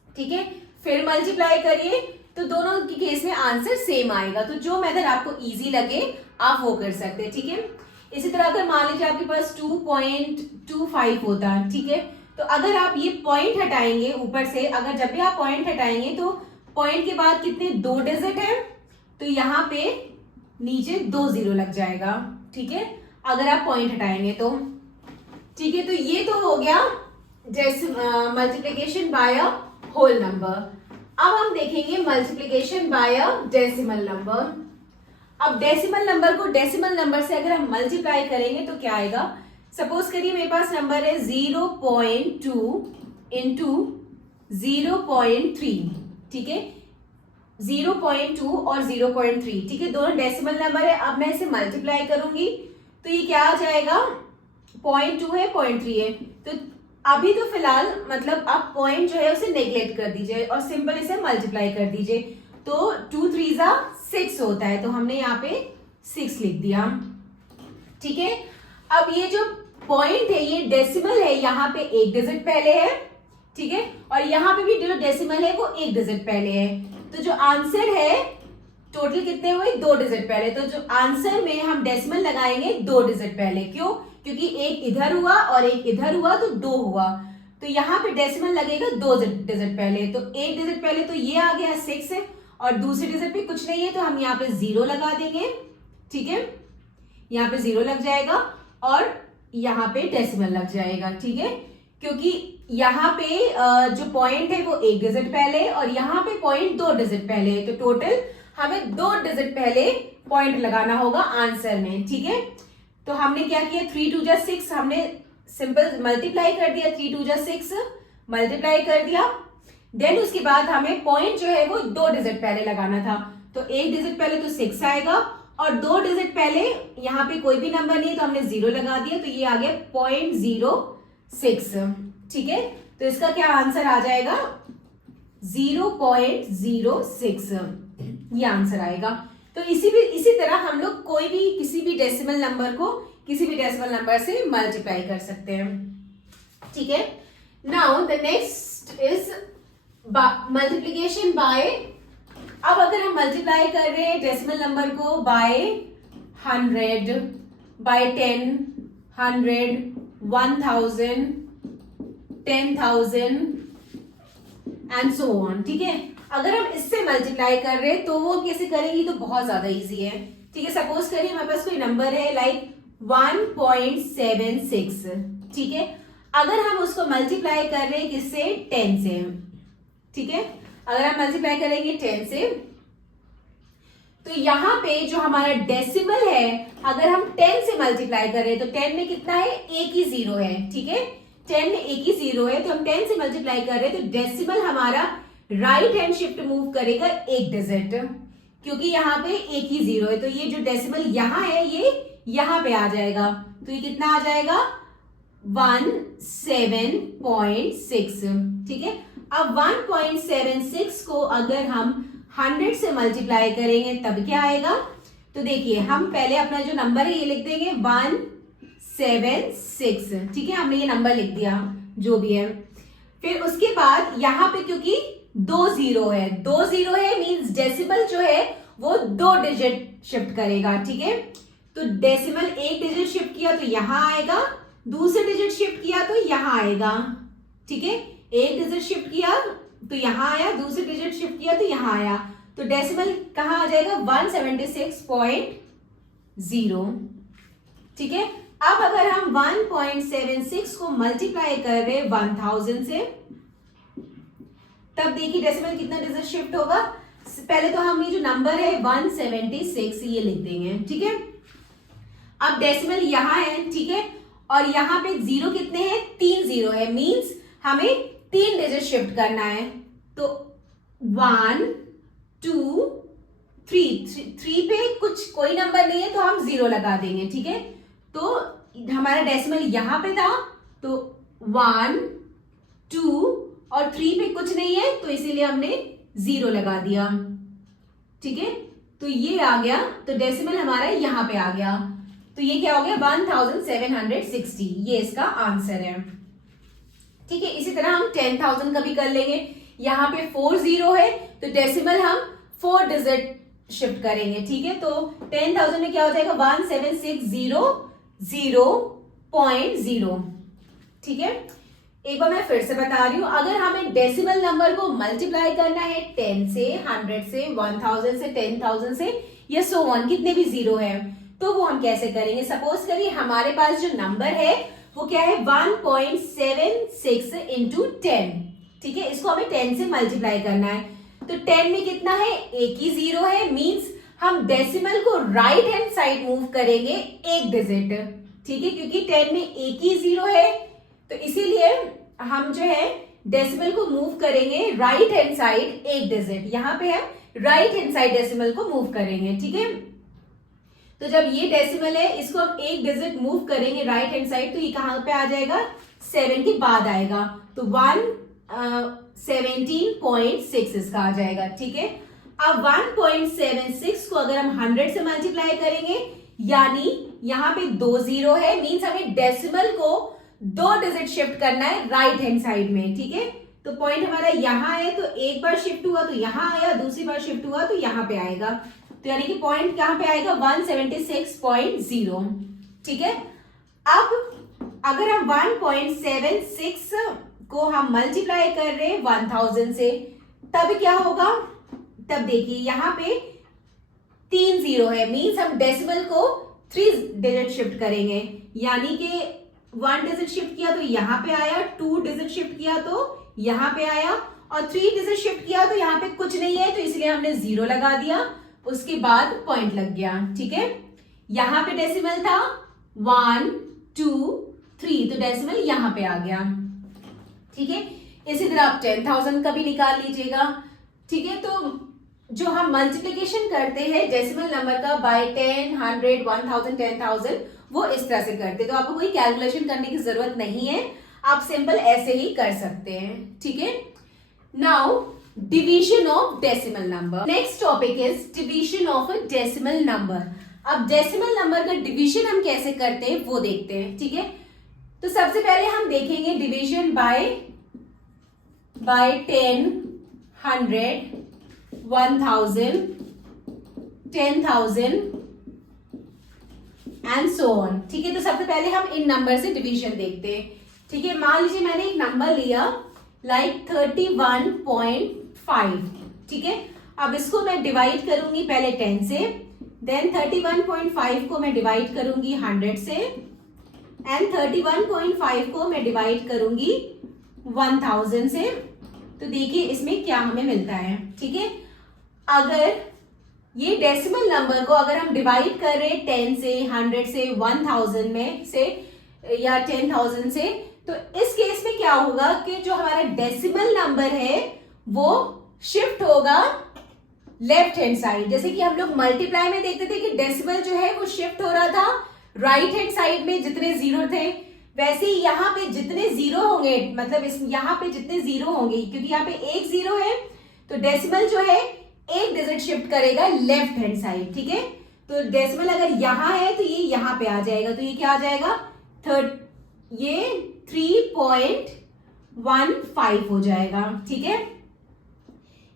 ठीक है, फिर मल्टीप्लाई करिए, तो दोनों की केस में आंसर सेम आएगा। तो जो मेथड आपको इजी लगे आप वो कर सकते हैं। ठीक है, इसी तरह अगर मान लीजिए आपके पास 2.25 होता है, ठीक है, तो अगर आप ये पॉइंट हटाएंगे ऊपर से, अगर जब भी आप पॉइंट हटाएंगे तो पॉइंट के बाद कितने 2 डिजिट है, तो यहाँ पे नीचे 2 0 लग जाएगा। ठीक है, अगर आप पॉइंट हटाएंगे तो ठीक है, तो ये तो हो गया multiplication by a whole number. अब हम देखेंगे multiplication by a decimal number. अब डेसिमल नंबर को डेसिमल नंबर से अगर हम मल्टीप्लाई करेंगे तो क्या आएगा? सपोज करिए मेरे पास नंबर है 0.2 इंटू 0.3, ठीक है, 0.2 और 0.3, ठीक है, दोनों डेसिमल नंबर है। अब मैं इसे मल्टीप्लाई करूंगी तो ये क्या आ जाएगा? 0.2 है, 0.3 है, तो अभी तो फिलहाल मतलब आप पॉइंट जो है उसे नेग्लेक्ट कर दीजिए और सिंपल इसे मल्टीप्लाई कर दीजिए। तो 2 3 6 होता है, तो हमने यहाँ पे 6 लिख दिया, ठीक है। अब ये जो पॉइंट है ये डेसिमल है, यहाँ पे एक डिजिट पहले है, ठीक है, और यहाँ पे भी जो डेसिमल है वो एक डिजिट पहले है। तो जो आंसर है टोटल कितने हुए? 2 डिजिट पहले। तो जो आंसर में हम डेसिमल लगाएंगे 2 डिजिट पहले। क्यों? क्योंकि एक इधर हुआ और एक इधर हुआ तो 2 हुआ, तो यहाँ पे डेसिमल लगेगा 2 डिजिट पहले। तो एक डिजिट पहले तो ये आ गया 6 है, और दूसरे डिजिट पे कुछ नहीं है तो हम यहाँ पे 0 लगा देंगे, ठीक है, यहाँ पे 0 लग जाएगा और यहाँ पे डेसिमल लग जाएगा, ठीक है, क्योंकि यहाँ पे जो पॉइंट है वो एक डिजिट पहले और यहाँ पे पॉइंट 2 डिजिट पहले है, तो टोटल हमें 2 डिजिट पहले पॉइंट लगाना होगा आंसर में, ठीक है। तो हमने क्या किया? 3 2 6, हमने सिंपल मल्टीप्लाई कर दिया, 3 2 6 मल्टीप्लाई कर दिया। देन उसके बाद हमें पॉइंट जो है वो 2 डिजिट पहले लगाना था, तो एक डिजिट पहले तो 6 आएगा और 2 डिजिट पहले यहाँ पे कोई भी नंबर नहीं है तो हमने 0 लगा दिया, तो ये आ गया 0.06, ठीक है। तो इसका क्या आंसर आ जाएगा? 0.06 ये आंसर आएगा। तो इसी तरह हम लोग कोई भी किसी भी डेसिमल नंबर को किसी भी डेसिमल नंबर से मल्टीप्लाई कर सकते हैं, ठीक है। Now the next is multiplication by. अब अगर हम मल्टीप्लाई कर रहे हैं डेसिमल नंबर को by 100, by 10, 100, 1000, 10,000 and so on, ठीक है। अगर हम इससे मल्टीप्लाई कर रहे हैं तो वो कैसे करेंगे? तो बहुत ज्यादा इजी है, ठीक है। सपोज करिए हमारे पास कोई नंबर है लाइक 1.76, ठीक है। अगर हम उसको मल्टीप्लाई कर रहे हैं किससे? 10 से, ठीक है। अगर हम मल्टीप्लाई करेंगे 10 से तो यहाँ पे जो हमारा डेसिमल है अगर हम 10 से मल्टीप्लाई कर रहे हैं तो 10 में कितना है? एक ही 0 है, ठीक है, 10 में एक ही 0 है, तो हम 10 से मल्टीप्लाई कर रहे हैं तो डेसिमल हमारा राइट हैंड शिफ्ट मूव करेगा एक डिजिट, क्योंकि यहाँ पे एक ही 0 है, तो ये जो डेसिमल यहाँ है ये यहाँ पे आ जाएगा, तो ये कितना आ जाएगा? 17.6, ठीक है। अब 1.76 को अगर हम 100 से मल्टीप्लाई करेंगे तब क्या आएगा? तो देखिए हम पहले अपना जो नंबर है ये लिख देंगे 176, ठीक है, हमने ये नंबर लिख दिया जो भी है। फिर उसके बाद यहाँ पे क्योंकि 2 0 है, 2 0 है मींस डेसिमल जो है वो 2 डिजिट शिफ्ट करेगा, ठीक है। तो डेसिमल एक डिजिट शिफ्ट किया तो यहां आएगा, दूसरे डिजिट शिफ्ट किया तो यहां आएगा, ठीक है। एक डिजिट शिफ्ट किया तो यहां आया, दूसरे डिजिट शिफ्ट किया तो यहां आया, तो डेसिमल कहां आ जाएगा? 176.0, ठीक है। अब अगर हम 1.76 को मल्टीप्लाई कर रहे 1000 से तब देखिए डेसिमल कितना डिजिट शिफ्ट होगा? पहले तो हम ये जो नंबर है 176 ये लिख देंगे, ठीक है। अब डेसिमल यहां है, ठीक है, और यहां पे 0 कितने हैं? 3 0 है, मींस हमें 3 डिजिट शिफ्ट करना है, तो 1 2 3 पे कुछ कोई नंबर नहीं है तो हम 0 लगा देंगे, ठीक है। तो हमारा डेसिमल यहां पे था तो 1 2 और 3 पे कुछ नहीं है तो इसीलिए हमने 0 लगा दिया, ठीक है। तो ये आ गया, तो डेसिमल हमारा यहां पे आ गया, तो ये क्या हो गया? 1760, ये इसका आंसर है, ठीक है। इसी तरह हम 10,000 का भी कर लेंगे, यहाँ पे 4 0 है तो डेसिमल हम 4 डिजिट शिफ्ट करेंगे, ठीक है। तो 10,000 में क्या हो जाएगा? 17600.0, ठीक है। एक बार मैं फिर से बता रही हूं, अगर हमें डेसिमल नंबर को मल्टीप्लाई करना है 10 से, 100 से, 1000 से, 10,000 से या सो ऑन कितने भी 0 है तो वो हम कैसे करेंगे? सपोज करिए हमारे पास जो नंबर है वो क्या है 1.76 इंटू 10। ठीक है, इसको हमें 10 से मल्टीप्लाई करना है। तो 10 में कितना है, एक ही जीरो है, मींस हम डेसिमल को राइट हैंड साइड मूव करेंगे एक डिजिट। ठीक है, क्योंकि 10 में एक ही जीरो है तो इसीलिए हम जो है डेसिमल को मूव करेंगे राइट हैंड साइड एक डिजिट। यहां पे हम राइट हैंड साइड डेसिमल को मूव करेंगे। ठीक है, तो जब ये डेसिमल है इसको हम एक डिजिट मूव करेंगे राइट हैंड साइड तो ये कहां पे आ जाएगा, 7 के बाद आएगा, तो 117.6 इसका आ जाएगा। ठीक है, अब 1.76 को अगर हम 100 से मल्टीप्लाई करेंगे, यानी यहां पे 2 जीरो है, मींस हमें डेसिमल को 2 डिजिट शिफ्ट करना है राइट हैंड साइड में। ठीक है, तो पॉइंट हमारा यहां है, तो एक बार शिफ्ट हुआ तो यहां आया, दूसरी बार शिफ्ट हुआ तो यहां पे आएगा, तो यानी कि पॉइंट कहां पे आएगा, 176.0। ठीक है, अब अगर हम 1.76 को हम मल्टीप्लाई कर रहे हैं 1000 से, तब क्या होगा, तब देखिए यहां पे 3 जीरो है, मींस हम डेसिमल को 3 डिजिट शिफ्ट करेंगे, यानी कि 1 डिजिट शिफ्ट किया तो यहां पे आया, 2 डिजिट शिफ्ट किया तो यहां पे आया, और 3 डिजिट शिफ्ट किया तो यहां पे कुछ नहीं है, तो इसलिए हमने जीरो लगा दिया, उसके बाद पॉइंट लग गया। ठीक है, यहां पे डेसिमल था 1 2 3, तो डेसिमल यहां पे आ गया। ठीक है, इसी तरह आप 10,000 का भी निकाल लीजिएगा। ठीक है, तो जो हम मल्टीप्लिकेशन करते हैं डेसिमल नंबर का बाय 10, 100, 1000, 10,000, वो इस तरह से करते हैं, तो आपको कोई कैलकुलेशन करने की जरूरत नहीं है, आप सिंपल ऐसे ही कर सकते हैं। ठीक है, now division of decimal number. Next topic is division of a decimal number. अब डेसिमल नंबर का डिवीजन हम कैसे करते हैं वो देखते हैं। ठीक है, तो सबसे पहले हम देखेंगे division bye 10, 100, 1000, 10,000 and so on. ठीक है, तो सबसे पहले हम इन नंबर से डिवीजन देखते हैं। ठीक है, मान लीजिए मैंने एक नंबर लिया लाइक 31.5। ठीक है, अब इसको मैं डिवाइड करूंगी पहले 10 से, देन 31.5 को मैं डिवाइड करूंगी 100 से, एंड 31.5 को मैं डिवाइड करूंगी 1000 से। तो देखिए इसमें क्या हमें मिलता है। ठीक है, अगर ये डेसिमल नंबर को अगर हम डिवाइड कर रहे 10 से, 100 से, 1000 में से या 10,000 से, तो इस केस में क्या होगा कि जो हमारा डेसिमल नंबर है वो शिफ्ट होगा लेफ्ट हैंड साइड। जैसे कि हम लोग मल्टीप्लाई में देखते थे कि डेसिमल जो है वो शिफ्ट हो रहा था राइट हैंड साइड में, जितने जीरो थे, वैसे ही यहाँ पे जितने जीरो होंगे, मतलब इस यहाँ पे जितने जीरो होंगे, क्योंकि यहाँ पे एक जीरो है तो डेसिमल जो है एक डिजिट शिफ्ट करेगा लेफ्ट हैंड साइड। ठीक है, तो डेसिमल अगर यहां है तो ये यहां पे आ जाएगा, तो ये क्या आ जाएगा, ये 3.15 हो जाएगा। ठीक है,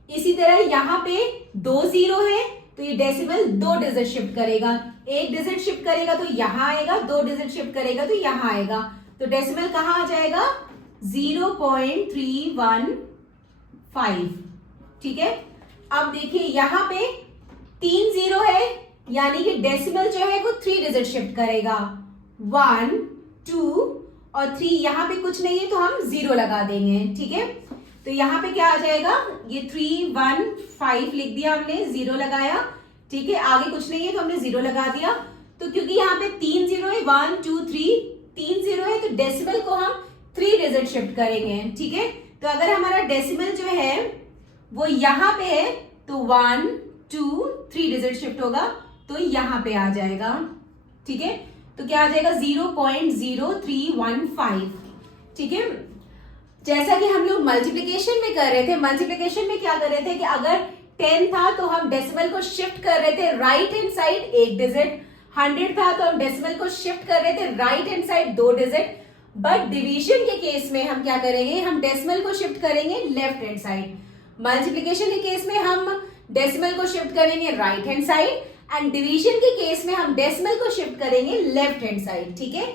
इसी तरह यहां पे 2 जीरो है तो ये डेसिमल 2 डिजिट शिफ्ट करेगा, एक डिजिट शिफ्ट करेगा तो यहां आएगा, 2 डिजिट शिफ्ट करेगा तो यहां आएगा, तो डेसिमल कहां आ जाएगा, 0.315। ठीक है, अब देखिए यहां पे 3 जीरो है, यानी कि डेसिमल जो है वो 3 डिजिट शिफ्ट करेगा, 1 2 और 3, यहां पे कुछ नहीं है तो हम 0 लगा देंगे। ठीक है, तो यहां पे क्या आ जाएगा, ये 315 लिख दिया हमने, 0 लगाया। ठीक है, आगे कुछ नहीं है तो हमने 0 लगा दिया, तो क्योंकि यहाँ पे 3 जीरो है, 1 2 3, 3 जीरो है तो डेसिमल को हम 3 डिजिट शिफ्ट करेंगे। ठीक है, तो अगर हमारा डेसिमल जो है वो यहां पे है तो 1 2 3 डिजिट शिफ्ट होगा तो यहां पे आ जाएगा। ठीक है, तो क्या आ जाएगा, 0.0315। ठीक है, जैसा कि हम लोग मल्टीप्लिकेशन में कर रहे थे, मल्टीप्लिकेशन में क्या कर रहे थे कि अगर 10 था तो हम डेसिमल को शिफ्ट कर रहे थे राइट हैंड साइड एक डिजिट, 100 था तो हम डेसिमल को शिफ्ट कर रहे थे right hand side 2 digit, but division के केस में हम क्या करेंगे, हम डेसिमल को शिफ्ट करेंगे लेफ्ट हैंड साइड। मल्टीप्लिकेशन के केस में हम डेसिमल को शिफ्ट करेंगे right hand side, and division के केस में हम डेसिमल को शिफ्ट करेंगे लेफ्ट हैंड साइड। ठीक है,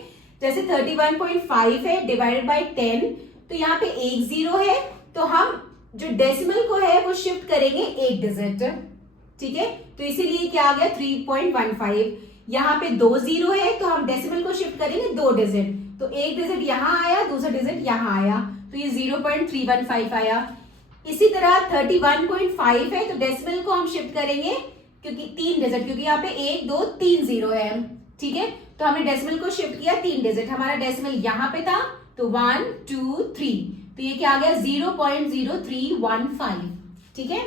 जैसे 31.5 है डिवाइडेड बाय 10, तो यहाँ पे एक जीरो है तो हम जो डेसिमल को है वो शिफ्ट करेंगे एक डिजिट। ठीक है, तो इसीलिए क्या आ गया 3.15। यहाँ पे 2 जीरो है तो हम डेसिमल को शिफ्ट करेंगे 2 डिजिट, तो तो एक डिजिट यहाँ आया, दूसरा डिजिट यहाँ आया, तो ये 0.315 आया। इसी तरह 31.5 है, तो डेसिमल को हम शिफ्ट करेंगे क्योंकि 3 डिजिट, क्योंकि यहाँ पे 1 2 3 0 है, ठीक है। तो हमने डेसिमल को शिफ्ट किया 3 डिजिट, हमारा डेसिमल यहाँ पे था, तो 1 2 3, तो ये क्या आ गया 0.0315, ठीक है।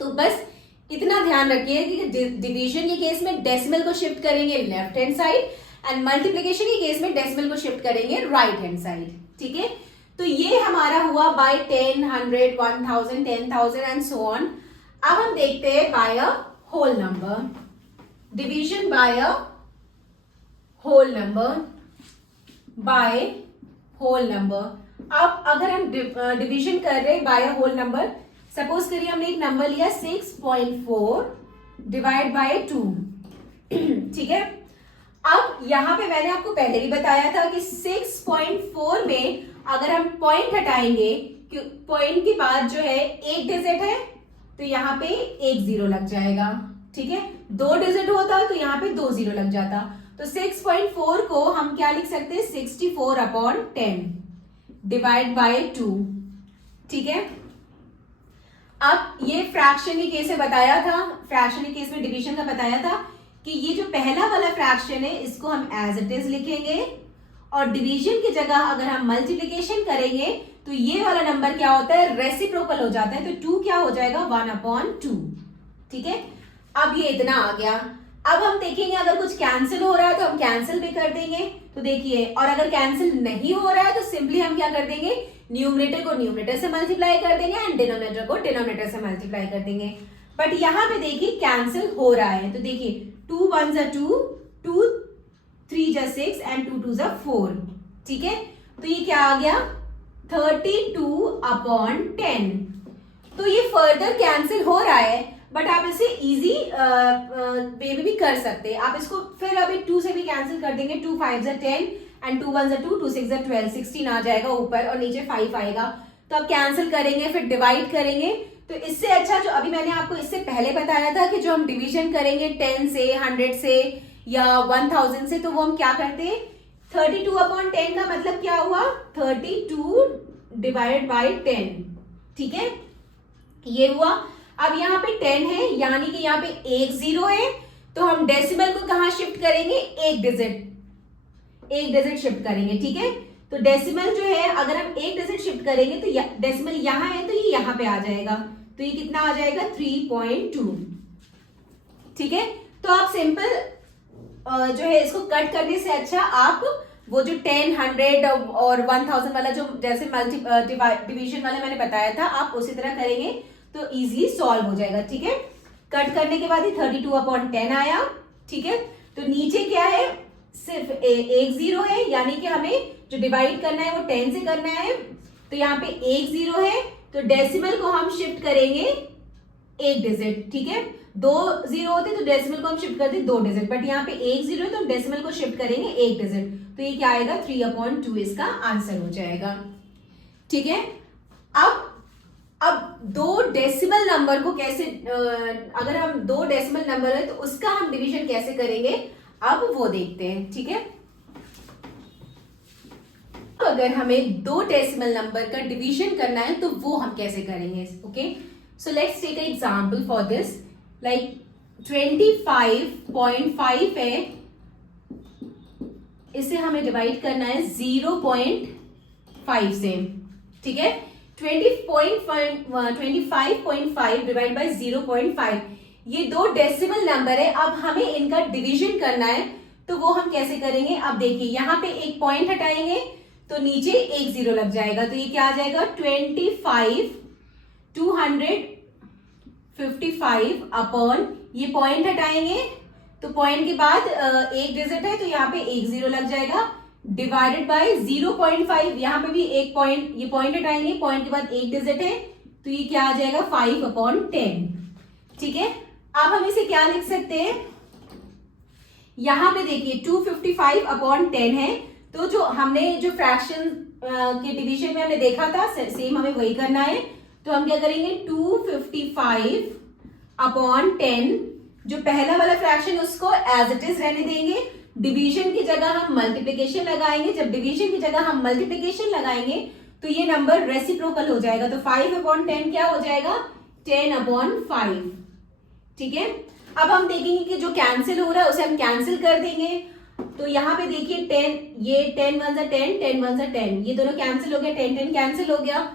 तो बस इतना ध्यान रखिए कि डिवीजन के केस में डेसिमल को शिफ्ट करेंगे left hand side and multiplication के केस में डेसिमल को शिफ्ट करेंगे राइट हैंड साइड, ठीक है। तो ये हमारा हुआ बाय 10, 100, 1000, 10,000 एंड सो ऑन। अब हम देखते हैं by a whole number, division by a whole number, by whole number. अब अगर हम डिवीजन कर रहे हैं by a whole number, suppose करिए हमने एक नंबर लिया 6.4 डिवाइड बाय 2, ठीक है। अब यहां पे मैंने आपको पहले भी बताया था कि 6.4 में अगर हम पॉइंट हटाएंगे, पॉइंट के बाद जो है एक डिजिट है, तो यहाँ पे एक जीरो लग जाएगा, ठीक है। 2 डिजिट होता तो यहाँ पे 2 जीरो लग जाता। तो 6.4 को हम क्या लिख सकते हैं 64/10 डिवाइड बाय 2, ठीक है। अब ये फ्रैक्शन के केस में बताया था, फ्रैक्शन के केस में डिवीजन का बताया था कि ये जो पहला वाला फ्रैक्शन है इसको हम एज इट इज लिखेंगे, और डिवीजन की जगह अगर हम मल्टीप्लिकेशन करेंगे तो ये वाला नंबर क्या होता है रेसिप्रोकल हो जाता है, तो 2 क्या हो जाएगा 1/2, ठीक है। अब ये इतना आ गया। अब हम देखेंगे अगर कुछ कैंसिल हो रहा है तो हम कैंसिल भी कर देंगे, तो देखिए, और अगर कैंसिल नहीं हो रहा है तो सिंपली हम क्या कर देंगे न्यूमरेटर को न्यूमरेटर से मल्टीप्लाई कर देंगे एंड डिनोमिनेटर को डिनोमिनेटर से मल्टीप्लाई कर देंगे। बट यहाँ पे देखिए कैंसिल हो रहा है, तो देखिए 2 1 2, 2 3 6 एंड 2 2 4, ठीक है। तो ये क्या आ गया 32/10। तो ये फर्दर कैंसिल हो रहा है, बट आप इसे इजी वे में भी कर सकते हैं। आप इसको फिर अभी 2 से भी कैंसिल कर देंगे, 2 5 10 एंड 2 1 2, 2 6 12, 16 आ जाएगा ऊपर और नीचे 5 आएगा। तो आप कैंसिल करेंगे फिर डिवाइड करेंगे, तो इससे अच्छा जो अभी मैंने आपको इससे पहले बताया था कि जो हम डिवीजन करेंगे 10 से 100 से या 1000 से, तो वो हम क्या करते हैं 32/10 का मतलब क्या हुआ 32 डिवाइडेड बाय 10, ठीक है, ये हुआ। अब यहाँ पे 10 है, यानी कि यहाँ पे एक जीरो है, तो हम डेसिमल को कहां शिफ्ट करेंगे एक डिजिट शिफ्ट करेंगे, ठीक है। तो डेसिमल जो है अगर हम एक डिजिट शिफ्ट करेंगे तो डेसिमल यहां है तो ये यहां पे आ जाएगा, तो ये कितना आ जाएगा 3.2, ठीक है। तो आप सिंपल जो है इसको कट करने से अच्छा आप वो जो 10, 100 और 1000 वाला जो जैसे डिवीजन वाला मैंने बताया था आप उसी तरह करेंगे तो इजीली सॉल्व हो जाएगा, ठीक है। कट करने के बाद ही 32/10 आया, ठीक है। तो नीचे क्या है सिर्फ एक जीरो है, यानी कि हमें जो डिवाइड करना है वो 10 से करना है, तो यहाँ पे एक जीरो है, तो डेसिमल को हम शिफ्ट करेंगे एक डिजिट, ठीक है। 2 जीरो होते तो डेसिमल को हम शिफ्ट करते 2 डिजिट, बट यहाँ पे एक जीरो है तो डेसिमल को शिफ्ट करेंगे एक डिजिट, तो ये क्या आएगा 3/2 इसका आंसर हो जाएगा, ठीक है। अब 2 डेसिमल नंबर को कैसे अगर हम 2 डेसिमल नंबर है तो उसका हम डिवीजन कैसे करेंगे अब वो देखते हैं, ठीक है। अगर हमें 2 डेसिमल नंबर का डिवीजन करना है तो वो हम कैसे करेंगे, okay. So let's take an example for this, like 25.5 है, इसे हमें डिवाइड करना है 0.5 से, ठीक है। 25.5 डिवाइड बाय 0.5, ये 2 डेसिमल नंबर है। अब हमें इनका डिवीजन करना है तो वो हम कैसे करेंगे, अब देखिए यहाँ पे एक पॉइंट हटाएंगे तो नीचे एक जीरो लग जाएगा, तो ये क्या आ जाएगा 25 255 अपॉन ये पॉइंट हटाएंगे तो पॉइंट के बाद एक डिजिट है तो यहाँ पे एक जीरो लग जाएगा, डिवाइडेड बाय 0.5, यहाँ पे भी एक पॉइंट, ये पॉइंट हटाएंगे पॉइंट के बाद एक डिजिट है तो ये क्या आ जाएगा 5/10, ठीक है। अब हम इसे क्या लिख सकते हैं, यहां पे देखिए 255/10 है, तो जो हमने जो फ्रैक्शन के डिवीजन में हमने देखा था सेम हमें वही करना है, तो हम क्या करेंगे 255/10, जो पहला वाला फ्रैक्शन उसको एज इट इज रहने देंगे, डिवीजन की जगह हम मल्टीप्लिकेशन लगाएंगे, जब डिवीजन की जगह हम मल्टीप्लिकेशन लगाएंगे तो ये नंबर रेसिप्रोकल हो जाएगा, तो 5/10 क्या हो जाएगा, 10/5। ठीक है, अब हम देखेंगे कि जो कैंसिल हो रहा है उसे हम कैंसिल कर देंगे। तो यहाँ पे देखिए 10, ये 10 1 10, 10 1 10, ये दोनों कैंसिल हो गया, 10 10 कैंसिल हो गया।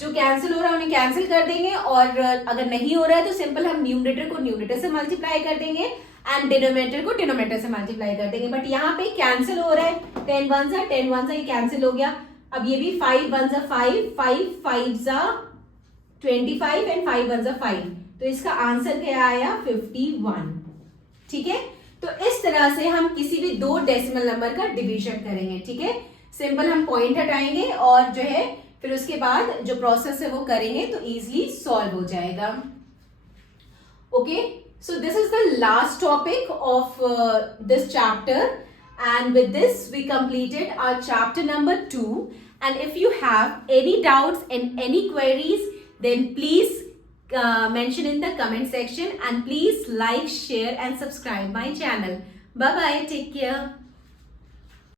जो कैंसिल हो रहा है उन्हें कैंसिल कर देंगे, और अगर नहीं हो रहा है तो सिंपल हम न्यूमरेटर को न्यूमरेटर से मल्टीप्लाई कर देंगे एंड डिनोमिनेटर को डिनोमिनेटर से मल्टीप्लाई कर देंगे। बट यहाँ पे कैंसिल हो रहा है, 10 1 10 1 ये कैंसिल हो गया। अब ये भी 5 1 5, 5 5 25 एंड 5 1 5, तो इसका आंसर क्या आया, 51। ठीक है, तो इस तरह से हम किसी भी दो डेसिमल नंबर का डिवीजन करेंगे। ठीक है, सिंपल हम पॉइंट हटाएंगे और जो है फिर उसके बाद जो प्रोसेस है वो करेंगे तो इजीली सॉल्व हो जाएगा। Okay, so this is the last topic of this chapter, and with this we completed our chapter number 2, and if you have any doubts and any queries, then please mention in the comment section, and please like, share and subscribe my channel. Bye bye, take care.